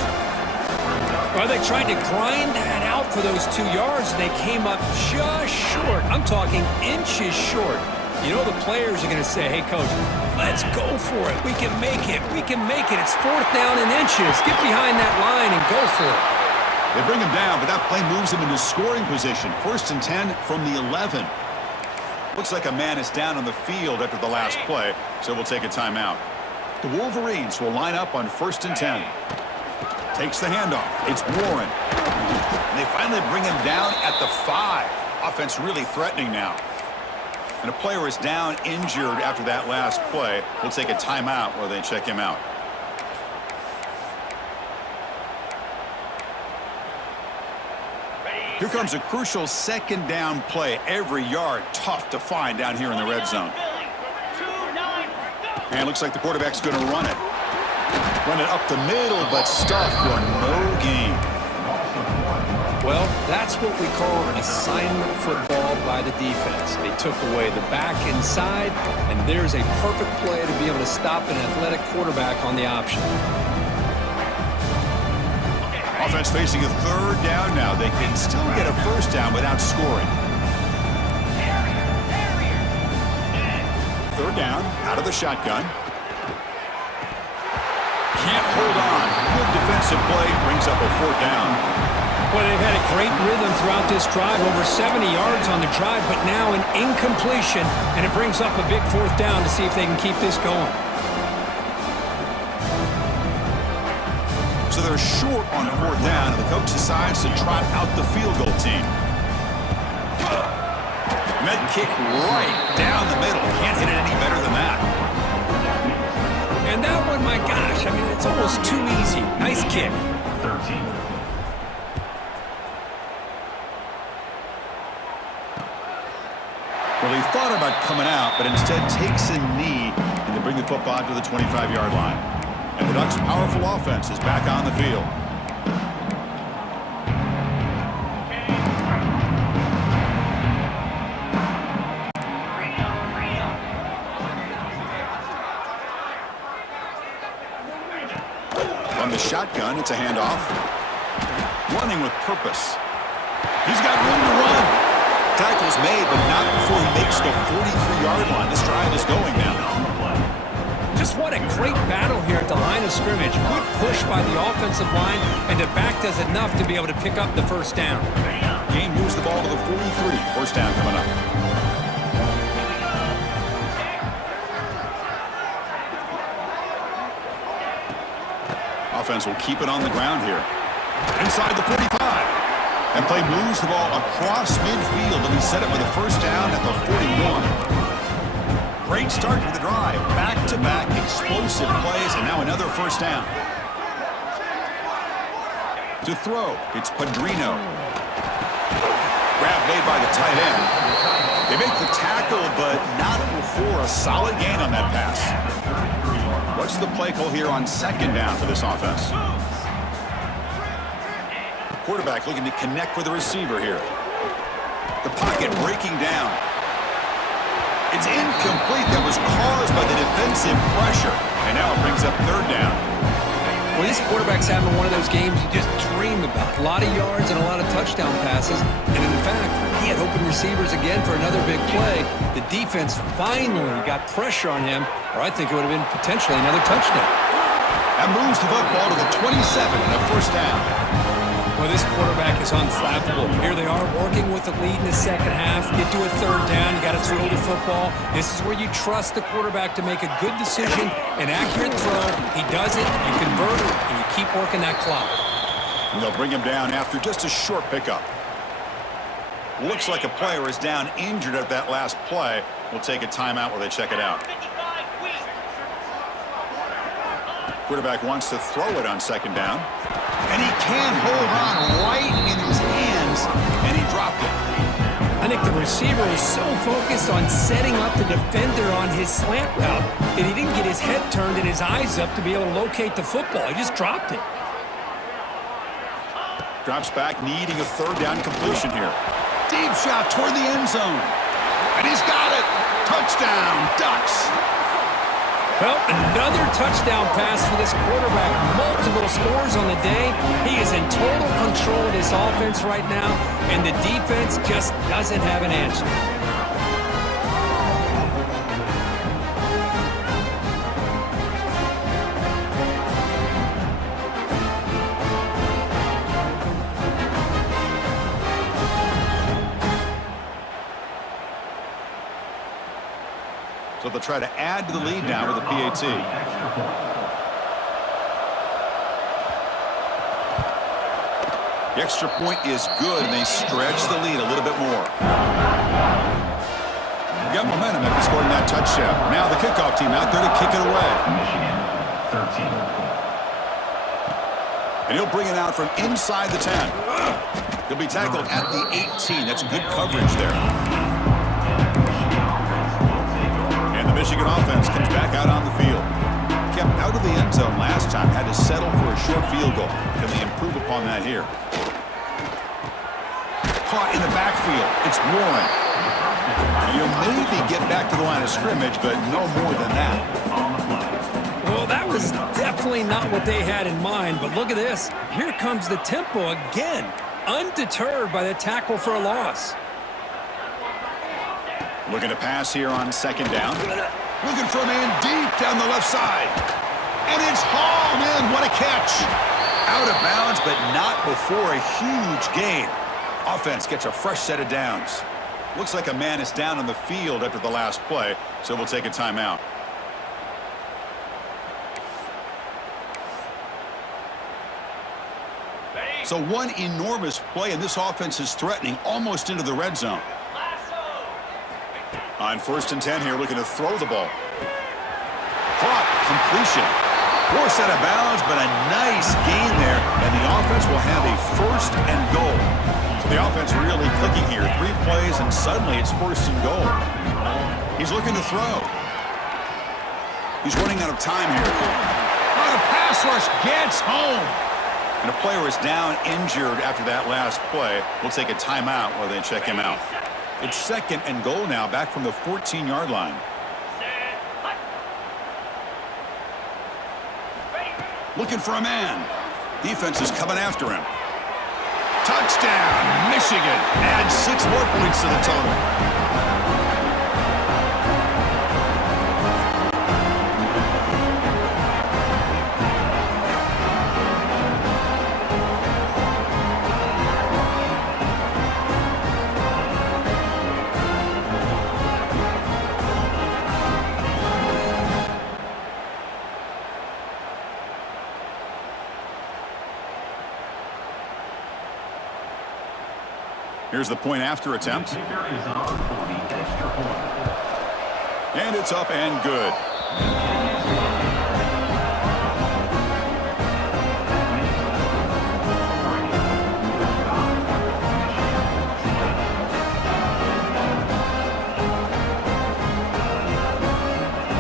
Well, they tried to grind that out for those 2 yards, and they came up just short. I'm talking inches short. You know the players are going to say, hey, Coach, let's go for it. We can make it. We can make it. It's 4th down and inches. Get behind that line and go for it. They bring him down, but that play moves him into scoring position. 1st and 10 from the 11. Looks like a man is down on the field after the last play, so we'll take a timeout. The Wolverines will line up on 1st and 10. Takes the handoff. It's Warren. And they finally bring him down at the 5. Offense really threatening now. And a player is down injured after that last play. We'll take a timeout while they check him out. Here comes a crucial 2nd down play. Every yard tough to find down here in the red zone. And it looks like the quarterback's going to run it. Run it up the middle, but stuffed for no gain. Well, that's what we call assignment football by the defense. They took away the back inside, and there's a perfect play to be able to stop an athletic quarterback on the option. Offense facing a 3rd down now. They can still get a 1st down without scoring. 3rd down, out of the shotgun. Can't hold on. Good defensive play, brings up a 4th down. Well, they've had a great rhythm throughout this drive, over 70 yards on the drive, but now an incompletion, and it brings up a big 4th down to see if they can keep this going. So they're short on 4th down, and the coach decides to trot out the field goal team. Med kick right down the middle. Can't hit it any better than that. And that one, my gosh, I mean, it's almost too easy. Nice kick. 13. Well, he thought about coming out, but instead takes a knee, and they bring the football to the 25-yard line. And the Ducks' powerful offense is back on the field. From the shotgun, it's a handoff. Running with purpose. He's got room to run. Tackle's made, but not before he makes the 43-yard line. This drive is going now. Just what a great battle here at the line of scrimmage. Good push by the offensive line, and the back does enough to be able to pick up the 1st down. Game moves the ball to the 43. 1st down coming up. Offense will keep it on the ground here. Inside the 45. And play moves the ball across midfield, and he set it with a 1st down at the 41. Great start to the drive. Back-to-back explosive plays, and now another 1st down. To throw, it's Padrino. Grab made by the tight end. They make the tackle, but not before a solid gain on that pass. What's the play call here on 2nd down for this offense? Quarterback looking to connect with the receiver here. The pocket breaking down. It's incomplete. That was caused by the defensive pressure. And now it brings up 3rd down. Well, this quarterback's having one of those games you just dream about. A lot of yards and a lot of touchdown passes. And in fact, he had open receivers again for another big play. The defense finally got pressure on him, or I think it would have been potentially another touchdown. That moves the football to the 27 and a 1st down. Well, this quarterback is unflappable. Here they are working with the lead in the 2nd half. Get to a 3rd down. You got to throw the football. This is where you trust the quarterback to make a good decision, an accurate throw. He does it, you convert it, and you keep working that clock. And they'll bring him down after just a short pickup. Looks like a player is down injured at that last play. We'll take a timeout while they check it out. Quarterback wants to throw it on second down. And he can hold on right in his hands, and he dropped it. I think the receiver was so focused on setting up the defender on his slant route that he didn't get his head turned and his eyes up to be able to locate the football. He just dropped it. Drops back, needing a third down completion here. Deep shot toward the end zone. And he's got it. Touchdown, Ducks. Well, another touchdown pass for this quarterback. Multiple scores on the day. He is in total control of this offense right now, and the defense just doesn't have an answer. So they'll try to add to the lead now with a PAT. The extra point is good, and they stretch the lead a little bit more. We've got momentum after scoring that touchdown. Now the kickoff team out there to kick it away. Michigan, 13. And he'll bring it out from inside the 10. He'll be tackled at the 18. That's good coverage there. Michigan offense comes back out on the field. Kept out of the end zone last time, had to settle for a short field goal. Can they improve upon that here? Caught in the backfield. It's Warren. You'll maybe get back to the line of scrimmage, but no more than that. Well, that was definitely not what they had in mind, but look at this. Here comes the tempo again, undeterred by the tackle for a loss. Looking to pass here on second down. Looking for a man deep down the left side. And it's hauled in. What a catch. Out of bounds, but not before a huge gain. Offense gets a fresh set of downs. Looks like a man is down on the field after the last play, so we'll take a timeout. So one enormous play, and this offense is threatening almost into the red zone. On 1st and 10 here, looking to throw the ball. Caught, completion. Forced out of bounds, but a nice gain there, and the offense will have a 1st and goal. So the offense really clicking here. 3 plays, and suddenly it's 1st and goal. He's looking to throw. He's running out of time here. Oh, the pass rush gets home. And a player is down injured after that last play. We'll take a timeout while they check him out. It's 2nd and goal now, back from the 14-yard line. Looking for a man. Defense is coming after him. Touchdown, Michigan. Adds 6 more points to the total. Here's the point after attempt. And it's up and good.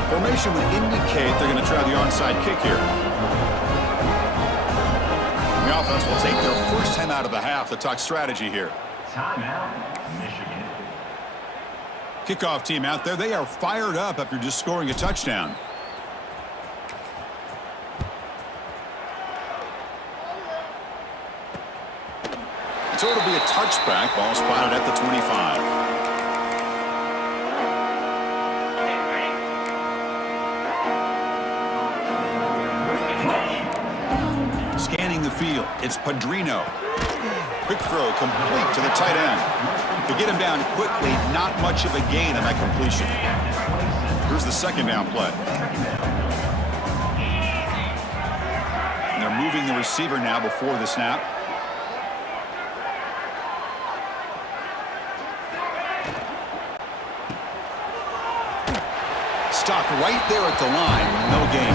Formation would indicate they're going to try the onside kick here. The offense will take their first time out of the half to talk strategy here. Timeout, Michigan. Kickoff team out there. They are fired up after just scoring a touchdown. So it'll be a touchback. Ball spotted at the 25. Scanning the field. It's Padrino. Quick throw complete to the tight end. To get him down quickly, not much of a gain on that completion. Here's the 2nd down play. And they're moving the receiver now before the snap. stopped right there at the line. No gain.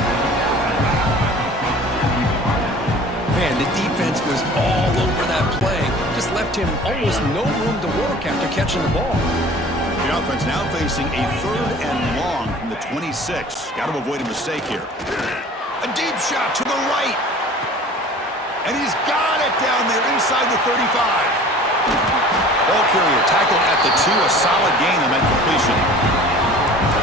Man, the defense was all over that play. Just left him almost no room to work after catching the ball. The offense now facing a 3rd and long from the 26. Got to avoid a mistake here. A deep shot to the right. And he's got it down there inside the 35. Ball carrier tackled at the 2. A solid gain on that completion.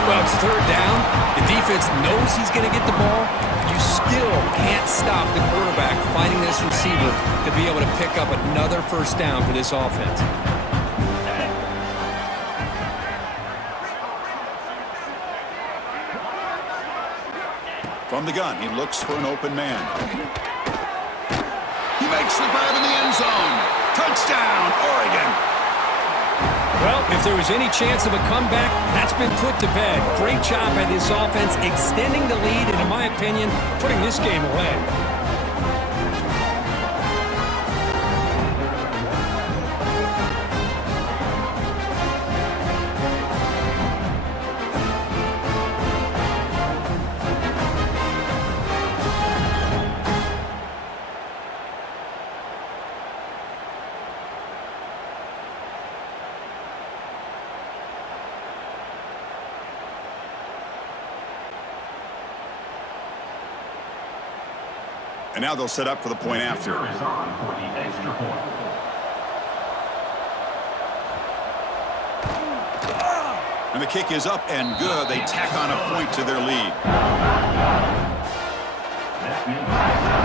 Well, it's 3rd down. The defense knows he's going to get the ball. You still can't stop the quarterback finding this receiver to be able to pick up another 1st down for this offense. From the gun, he looks for an open man. He makes the grab in the end zone. Touchdown, Oregon. Well, if there was any chance of a comeback, that's been put to bed. Great job by this offense extending the lead and, in my opinion, putting this game away. And now they'll set up for the point after. Is on for the extra point. And the kick is up and good. They tack on a point to their lead. That means Michigan.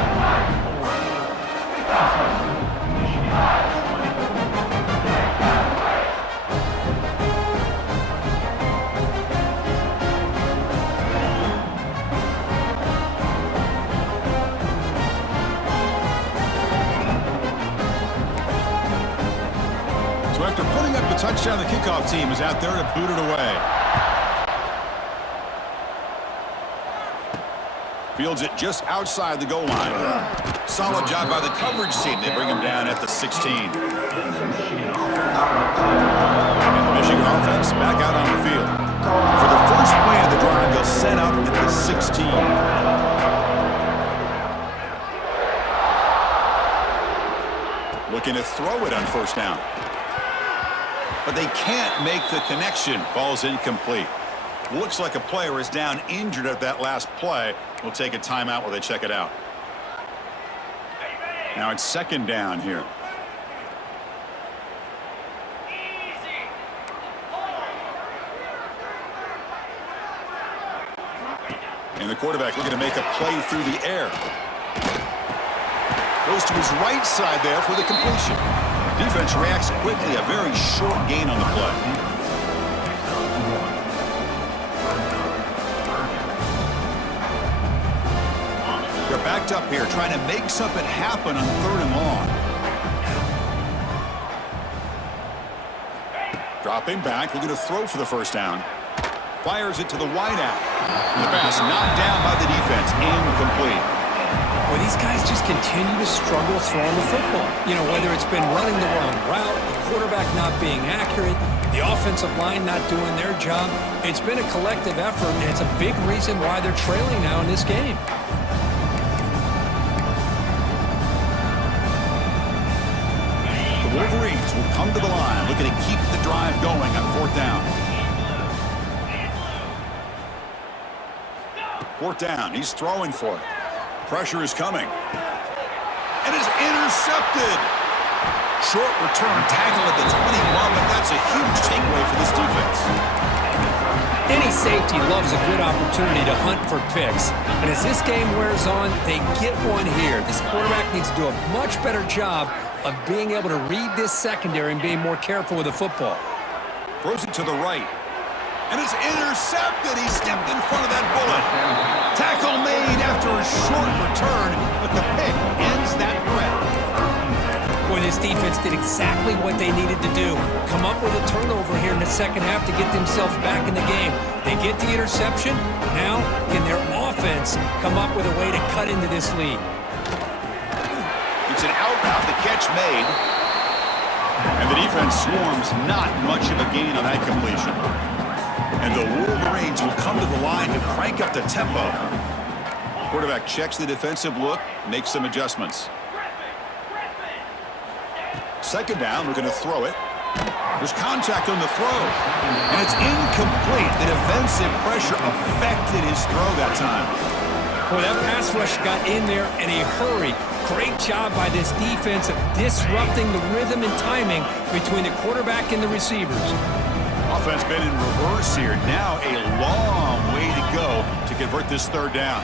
After putting up the touchdown, the kickoff team is out there to boot it away. Fields it just outside the goal line. Solid job by the coverage team. They bring him down at the 16. And the Michigan offense back out on the field. For the first play of the drive, they'll set up at the 16. Looking to throw it on 1st down. But they can't make the connection. Ball's incomplete. Looks like a player is down injured at that last play. We'll take a timeout while they check it out. Now it's 2nd down here. And the quarterback looking to make a play through the air. Goes to his right side there for the completion. Defense reacts quickly. A very short gain on the play. They're backed up here trying to make something happen on 3rd and long. Dropping back, looking to throw for the 1st down. Fires it to the wideout. The pass knocked down by the defense. Incomplete. Well, these guys just continue to struggle throwing the football. You know, whether it's been running the wrong route, the quarterback not being accurate, the offensive line not doing their job. It's been a collective effort, and it's a big reason why they're trailing now in this game. The Wolverines will come to the line, looking to keep the drive going on 4th down. 4th down, he's throwing for it. Pressure is coming. And is intercepted. Short return tackle at the 21, but that's a huge takeaway for this defense. Any safety loves a good opportunity to hunt for picks. And as this game wears on, they get one here. This quarterback needs to do a much better job of being able to read this secondary and being more careful with the football. Throws it to the right. And it's intercepted. He stepped in front of that bullet. Tackle made after a short return, but the pick ends that threat. Boy, this defense did exactly what they needed to do. Come up with a turnover here in the 2nd half to get themselves back in the game. They get the interception. Now, can their offense come up with a way to cut into this lead? It's an out route, the catch made. And the defense swarms, not much of a gain on that completion. And the Wolverines will come to the line to crank up the tempo. Quarterback checks the defensive look, makes some adjustments. Second down, we're going to throw it. There's contact on the throw, and it's incomplete. The defensive pressure affected his throw that time. Well, that pass rush got in there in a hurry. Great job by this defense of disrupting the rhythm and timing between the quarterback and the receivers. Offense been in reverse here. Now a long way to go to convert this third down.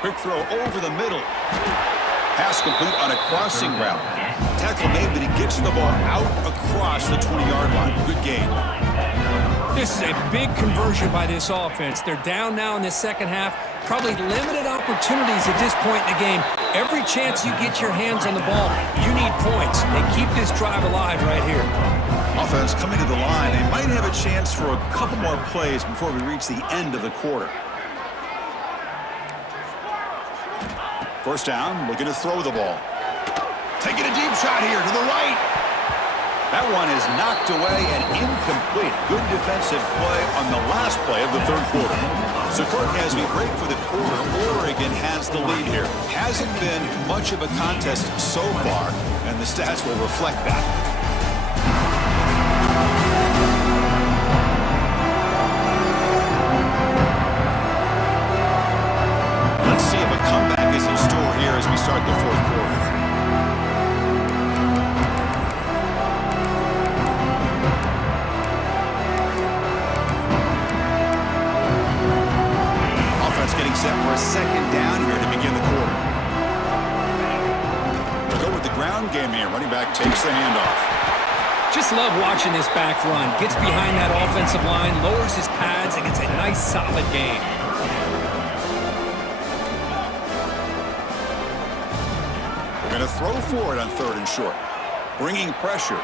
Quick throw over the middle. Pass complete on a crossing route. Tackle made, but he gets the ball out across the 20-yard line. Good gain. This is a big conversion by this offense. They're down now in the second half. Probably limited opportunities at this point in the game. Every chance you get your hands on the ball, you need points. They keep this drive alive right here. Offense coming to the line. They might have a chance for a couple more plays before we reach the end of the quarter. First down, looking to throw the ball. Taking a deep shot here to the right. That one is knocked away and incomplete. Good defensive play on the last play of the third quarter. So, Kurt, as we break for the quarter, Oregon has the lead here. Hasn't been much of a contest so far, and the stats will reflect that. Let's see if a comeback is in store here as we start the fourth quarter. Offense getting set for a second down here to begin the quarter. We'll go with the ground game here. Running back takes the handoff. Just love watching this back run. Gets behind that offensive line, lowers his pads, and gets a nice solid gain. Going to throw for it on third and short. Bringing pressure.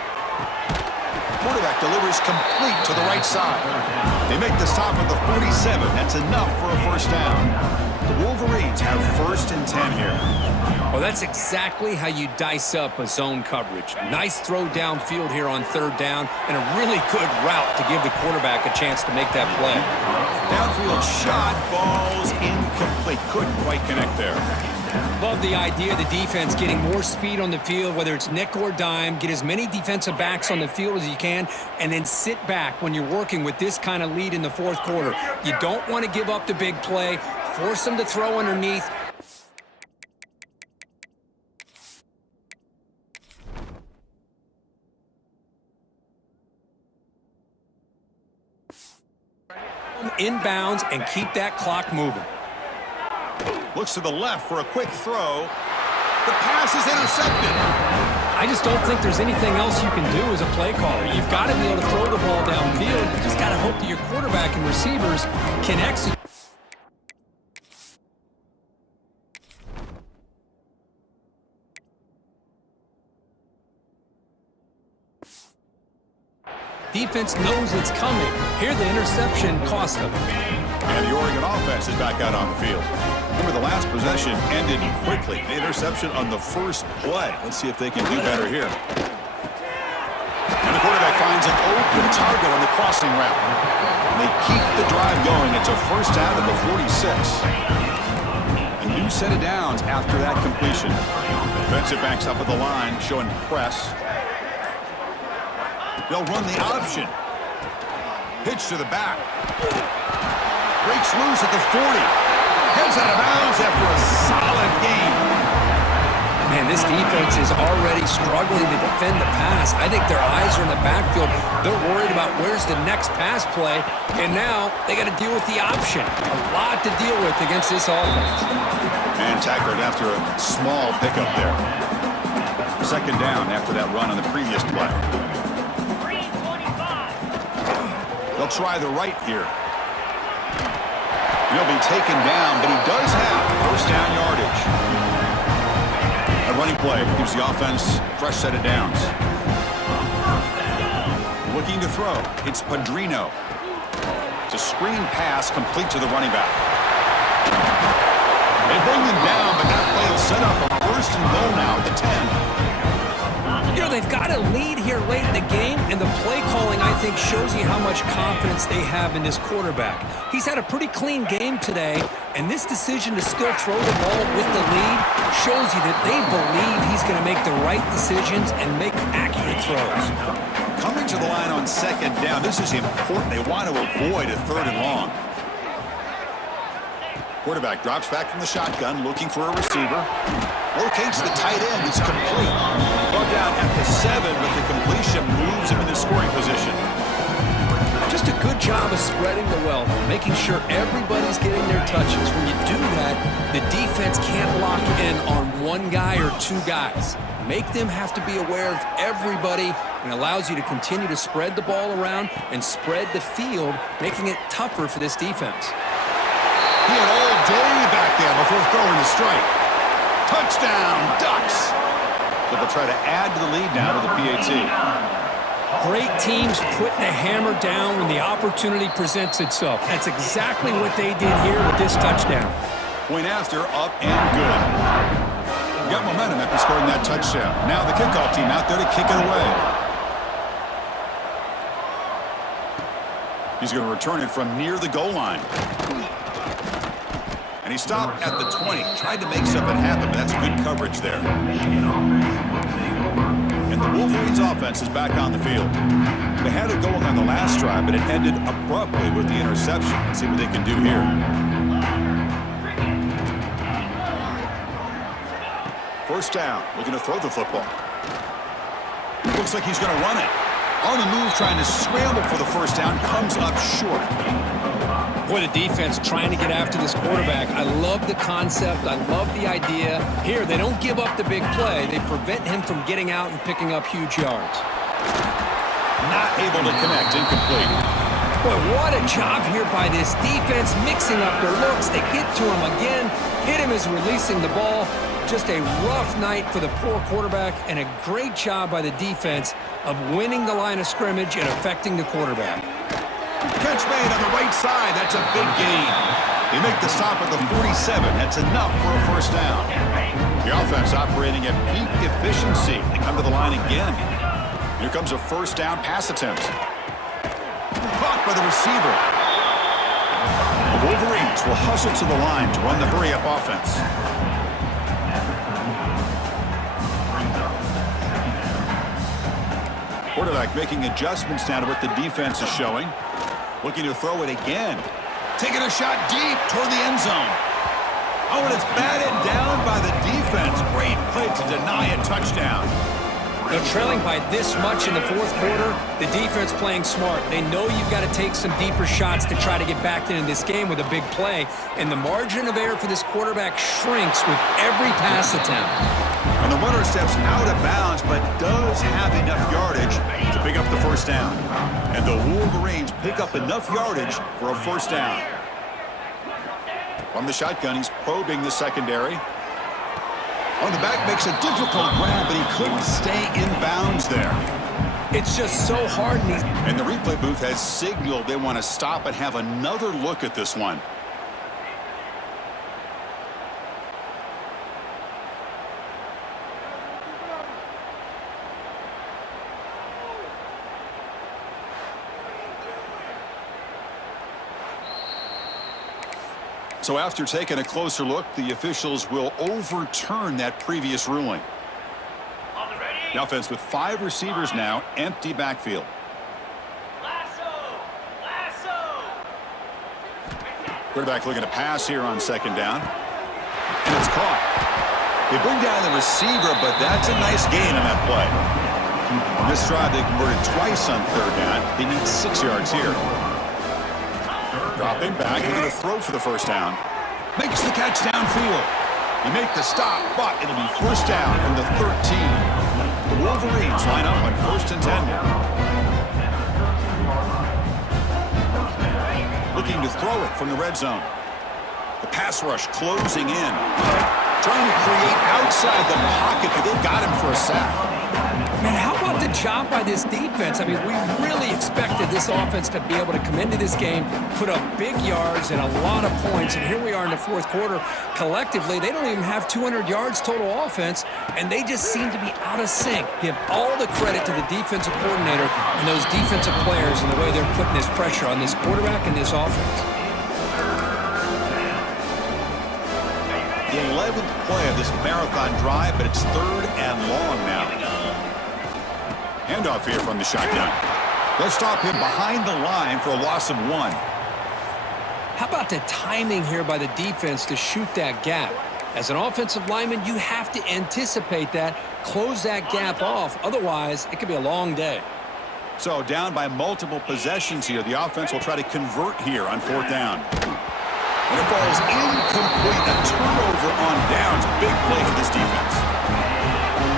Quarterback delivers complete to the right side. They make the stop at the 47. That's enough for a first down. The Wolverines have first and 10 here. Well, that's exactly how you dice up a zone coverage. Nice throw downfield here on third down, and a really good route to give the quarterback a chance to make that play. Downfield shot, falls incomplete. Couldn't quite connect there. Love the idea of the defense getting more speed on the field, whether it's nickel or dime. Get as many defensive backs on the field as you can, and then sit back when you're working with this kind of lead in the fourth quarter. You don't want to give up the big play. Force them to throw underneath. Inbounds and keep that clock moving. Looks to the left for a quick throw. The pass is intercepted. I just don't think there's anything else you can do as a play caller. You've got to be able to throw the ball downfield. You just got to hope that your quarterback and receivers can execute. Defense knows it's coming. Here the interception cost them. And the Oregon offense is back out on the field. Remember, the last possession ended quickly. The interception on the first play. Let's see if they can do better here. And the quarterback finds an open target on the crossing route. And they keep the drive going. It's a first down at the 46. A new set of downs after that completion. Defensive backs up at the line, showing press. They'll run the option. Pitch to the back. Breaks loose at the 40. Heads out of bounds after a solid game. Man, this defense is already struggling to defend the pass. I think their eyes are in the backfield. They're worried about where's the next pass play. And now they got to deal with the option. A lot to deal with against this offense. And tackled after a small pickup there. Second down after that run on the previous play. They'll try the right here. He'll be taken down, but he does have first down yardage. A running play gives the offense a fresh set of downs. Looking to throw. It's Padrino. It's a screen pass complete to the running back. They bring them down, but that play will set up a first and goal now at the 10. You know, they've got a lead here late in the game, and the play calling, I think, shows you how much confidence they have in this quarterback. He's had a pretty clean game today, and this decision to still throw the ball with the lead shows you that they believe he's going to make the right decisions and make accurate throws. Coming to the line on second down, this is important. They want to avoid a 3rd and long. Quarterback drops back from the shotgun, looking for a receiver. Locates the tight end. It's complete. Brought down at the 7, but the completion moves him into scoring position. Just a good job of spreading the wealth, making sure everybody's getting their touches. When you do that, the defense can't lock in on one guy or 2 guys. Make them have to be aware of everybody, and allows you to continue to spread the ball around and spread the field, making it tougher for this defense. He had all day back there before throwing the strike. Touchdown, Ducks. So they'll try to add to the lead now to the PAT. Great teams put the hammer down when the opportunity presents itself. That's exactly what they did here with this touchdown. Point after, up and good. Got momentum after scoring that touchdown. Now the kickoff team out there to kick it away. He's going to return it from near the goal line. And he stopped at the 20. Tried to make something happen, but that's good coverage there. And the Wolverines offense is back on the field. They had it going on the last drive, but it ended abruptly with the interception. Let's see what they can do here. First down, looking to throw the football. Looks like he's going to run it. On the move, trying to scramble for the first down, comes up short. Boy, the defense trying to get after this quarterback. I love the concept. I love the idea. Here, they don't give up the big play. They prevent him from getting out and picking up huge yards. Not able to connect, incomplete. Boy, what a job here by this defense, mixing up their looks. They get to him again. Hit him as releasing the ball. Just a rough night for the poor quarterback, and a great job by the defense of winning the line of scrimmage and affecting the quarterback. Catch made on the right side. That's a big gain. They make the stop at the 47. That's enough for a first down. The offense operating at peak efficiency. They come to the line again. Here comes a first down pass attempt. Caught by the receiver. The Wolverines will hustle to the line to run the hurry-up offense. Quarterback making adjustments now to what the defense is showing. Looking to throw it again. Taking a shot deep toward the end zone. Oh, and it's batted down by the defense. Great play to deny a touchdown. They're trailing by this much in the 4th quarter. The defense playing smart. They know you've got to take some deeper shots to try to get back into this game with a big play. And the margin of error for this quarterback shrinks with every pass attempt. And the runner steps out of bounds, but does have enough yardage to pick up the first down. And the Wolverines pick up enough yardage for a first down. From the shotgun, he's probing the secondary. On the back, makes a difficult grab, but he couldn't stay in bounds there. It's just so hard. And the replay booth has signaled they want to stop and have another look at this one. So after taking a closer look, the officials will overturn that previous ruling. The offense with 5 receivers now, empty backfield. Quarterback looking to pass here on second down. And it's caught. They bring down the receiver, but that's a nice gain on that play. On this drive, they converted twice on third down. They need 6 yards here. Dropping back, looking to throw for the first down. Makes the catch downfield. They make the stop, but it'll be first down from the 13. The Wolverines line up on 1st and 10 now. Looking to throw it from the red zone. The pass rush closing in. Trying to create outside the pocket, but they got him for a sack. Man, how about What a job by this defense. I mean, we really expected this offense to be able to come into this game, put up big yards and a lot of points, and here we are in the fourth quarter. Collectively, they don't even have 200 yards total offense, and they just seem to be out of sync. Give all the credit to the defensive coordinator and those defensive players and the way they're putting this pressure on this quarterback and this offense. The 11th play of this marathon drive, but it's third and long now. Handoff here from the shotgun. They'll stop him behind the line for a loss of 1. How about the timing here by the defense to shoot that gap? As an offensive lineman, you have to anticipate that, close that gap off. Otherwise, it could be a long day. So down by multiple possessions here. The offense will try to convert here on 4th down. And it falls incomplete. A turnover on downs. Big play for this defense.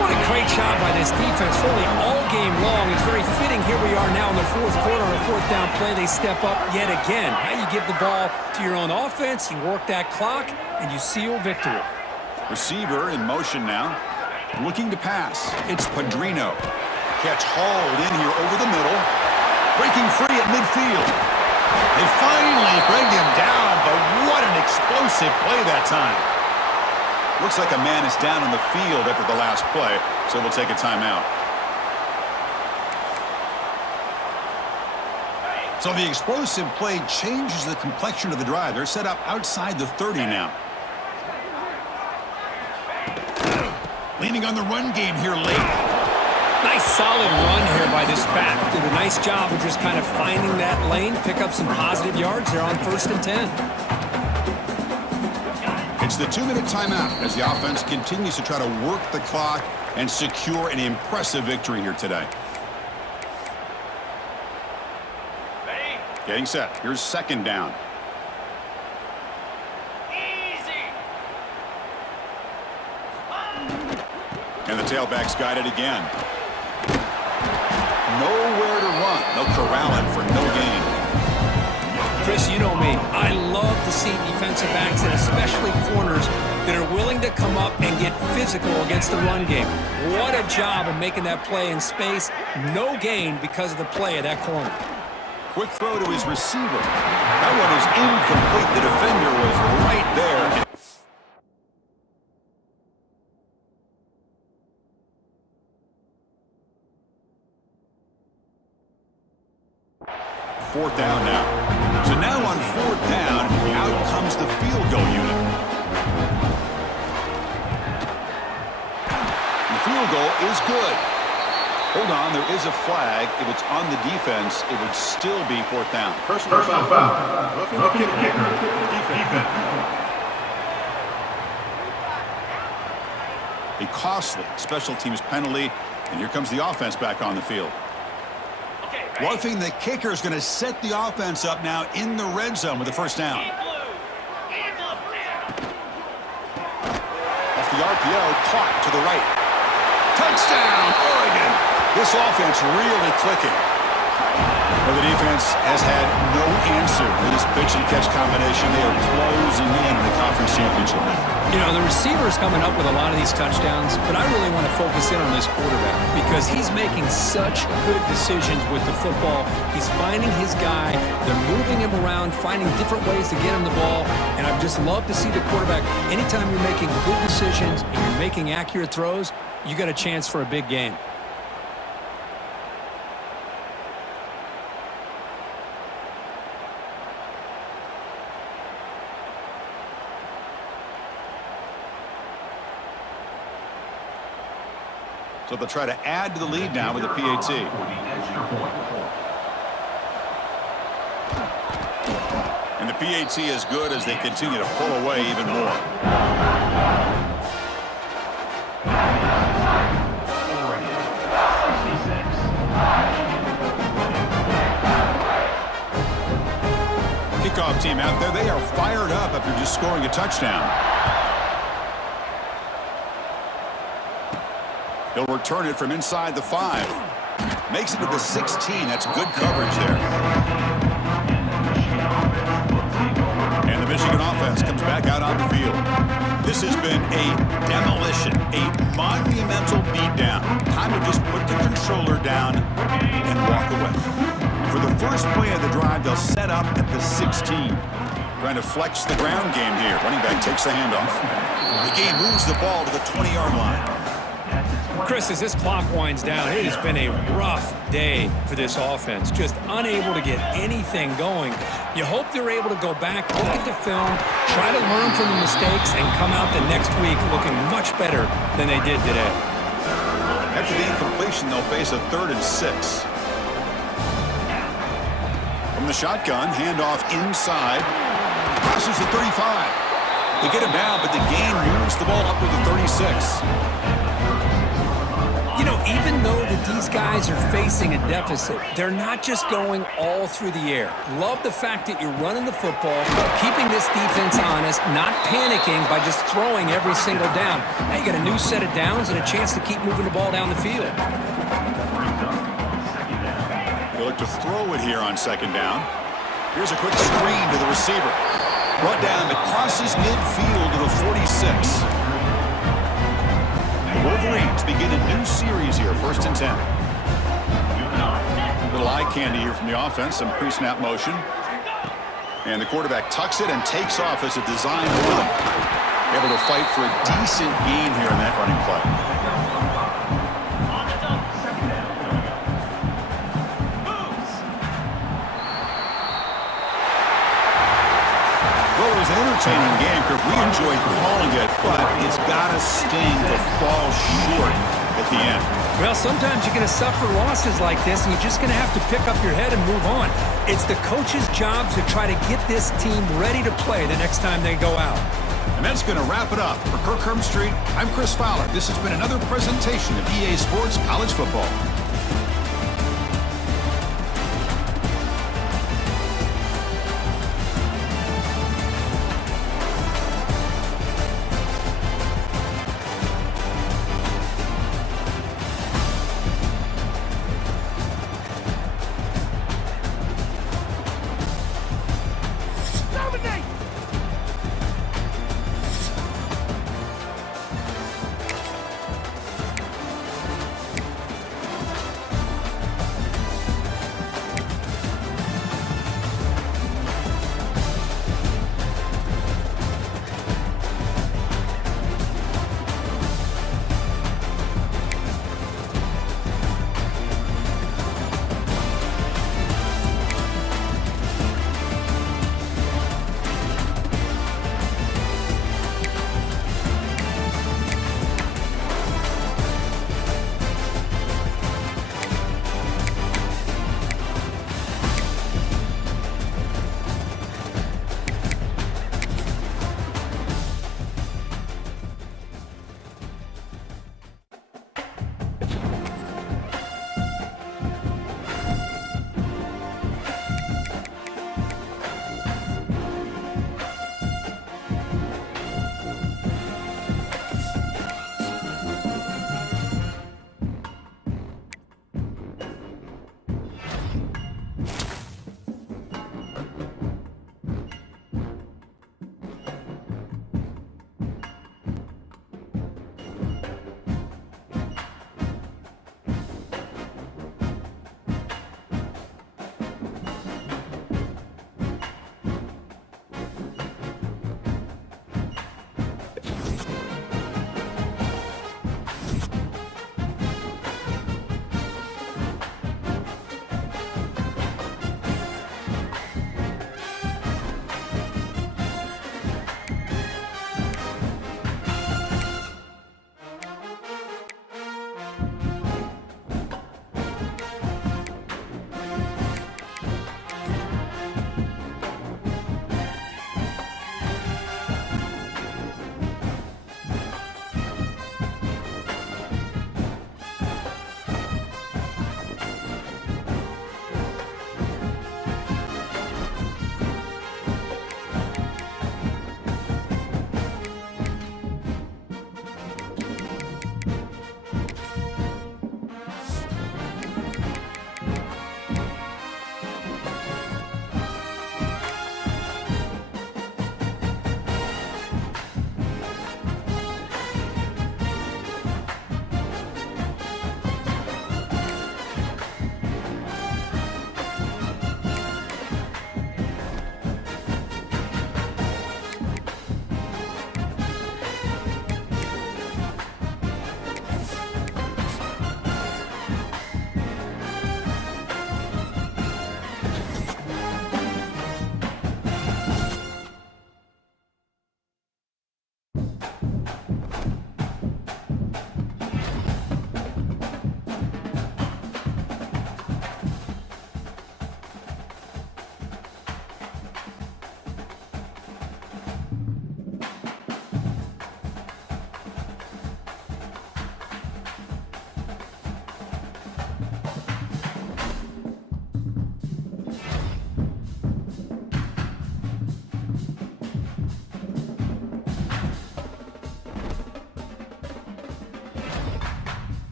What a great job by this defense really all game long. It's very fitting. Here we are now in the fourth quarter. On a 4th down play, they step up yet again. Now you give the ball to your own offense, you work that clock, and you seal victory. Receiver in motion now. Looking to pass. It's Padrino. Catch hauled in here over the middle. Breaking free at midfield. They finally bring him down, but what an explosive play that time. Looks like a man is down on the field after the last play, so we'll take a timeout. So the explosive play changes the complexion of the drive. They're set up outside the 30 now. Leaning on the run game here late. Nice solid run here by this back. Did a nice job of just kind of finding that lane, pick up some positive yards there on 1st and 10. It's the 2-minute timeout as the offense continues to try to work the clock and secure an impressive victory here today. Getting set. Here's 2nd down. And the tailback's guided again. Nowhere to run. They'll corral him for no gain. Chris, you know me. I love to see defensive backs and especially corners that are willing to come up and get physical against the run game. What a job of making that play in space. No gain because of the play of that corner. Quick throw to his receiver. That one is incomplete. The defender was right there. 4th down now. So now on 4th down, out comes the field goal unit. The field goal is good. Hold on, there is a flag. If it's on the defense, it would still be 4th down. Personal foul. Rookie kicker. Defense. A costly special teams penalty, and here comes the offense back on the field. One thing, the kicker is going to set the offense up now in the red zone with the 1st down. Off the RPO, caught to the right. Touchdown, Oregon! This offense really clicking. Well, the defense has had no answer with this pitch and catch combination. They are closing in on the conference championship now. You know, the receiver's coming up with a lot of these touchdowns, but I really want to focus in on this quarterback because he's making such good decisions with the football. He's finding his guy. They're moving him around, finding different ways to get him the ball, and I've just loved to see the quarterback. Anytime you're making good decisions and you're making accurate throws, you got a chance for a big game. So they'll try to add to the lead now with a PAT. And the PAT is good as they continue to pull away even more. Kickoff team out there. They are fired up after just scoring a touchdown. He'll return it from inside the 5. Makes it to the 16. That's good coverage there. And the Michigan offense comes back out on the field. This has been a demolition, a monumental beatdown. Time to just put the controller down and walk away. For the first play of the drive, they'll set up at the 16. Trying to flex the ground game here. Running back takes the handoff. The game moves the ball to the 20-yard line. Chris, as this clock winds down, it has been a rough day for this offense. Just unable to get anything going. You hope they're able to go back, look at the film, try to learn from the mistakes, and come out the next week looking much better than they did today. After the incompletion, they'll face a 3rd and 6. From the shotgun, handoff inside. Crosses the 35. They get him down, but the gain moves the ball up to the 36. You know, even though that these guys are facing a deficit, they're not just going all through the air. Love the fact that you're running the football, keeping this defense honest, not panicking by just throwing every single down. Now you got a new set of downs and a chance to keep moving the ball down the field. They look to throw it here on 2nd down. Here's a quick screen to the receiver. Brought down, it crosses midfield to the 46. The Wolverines begin a new series here, 1st and 10. Little eye candy here from the offense, some pre-snap motion. And the quarterback tucks it and takes off as a design run. Able to fight for a decent gain here in that running play. Well, it was an entertaining game because we enjoyed calling it, but it's got to sting to fall short at the end. Well, sometimes you're going to suffer losses like this, and you're just going to have to pick up your head and move on. It's the coach's job to try to get this team ready to play the next time they go out. And that's going to wrap it up. For Kirk Street, I'm Chris Fowler. This has been another presentation of EA Sports College Football.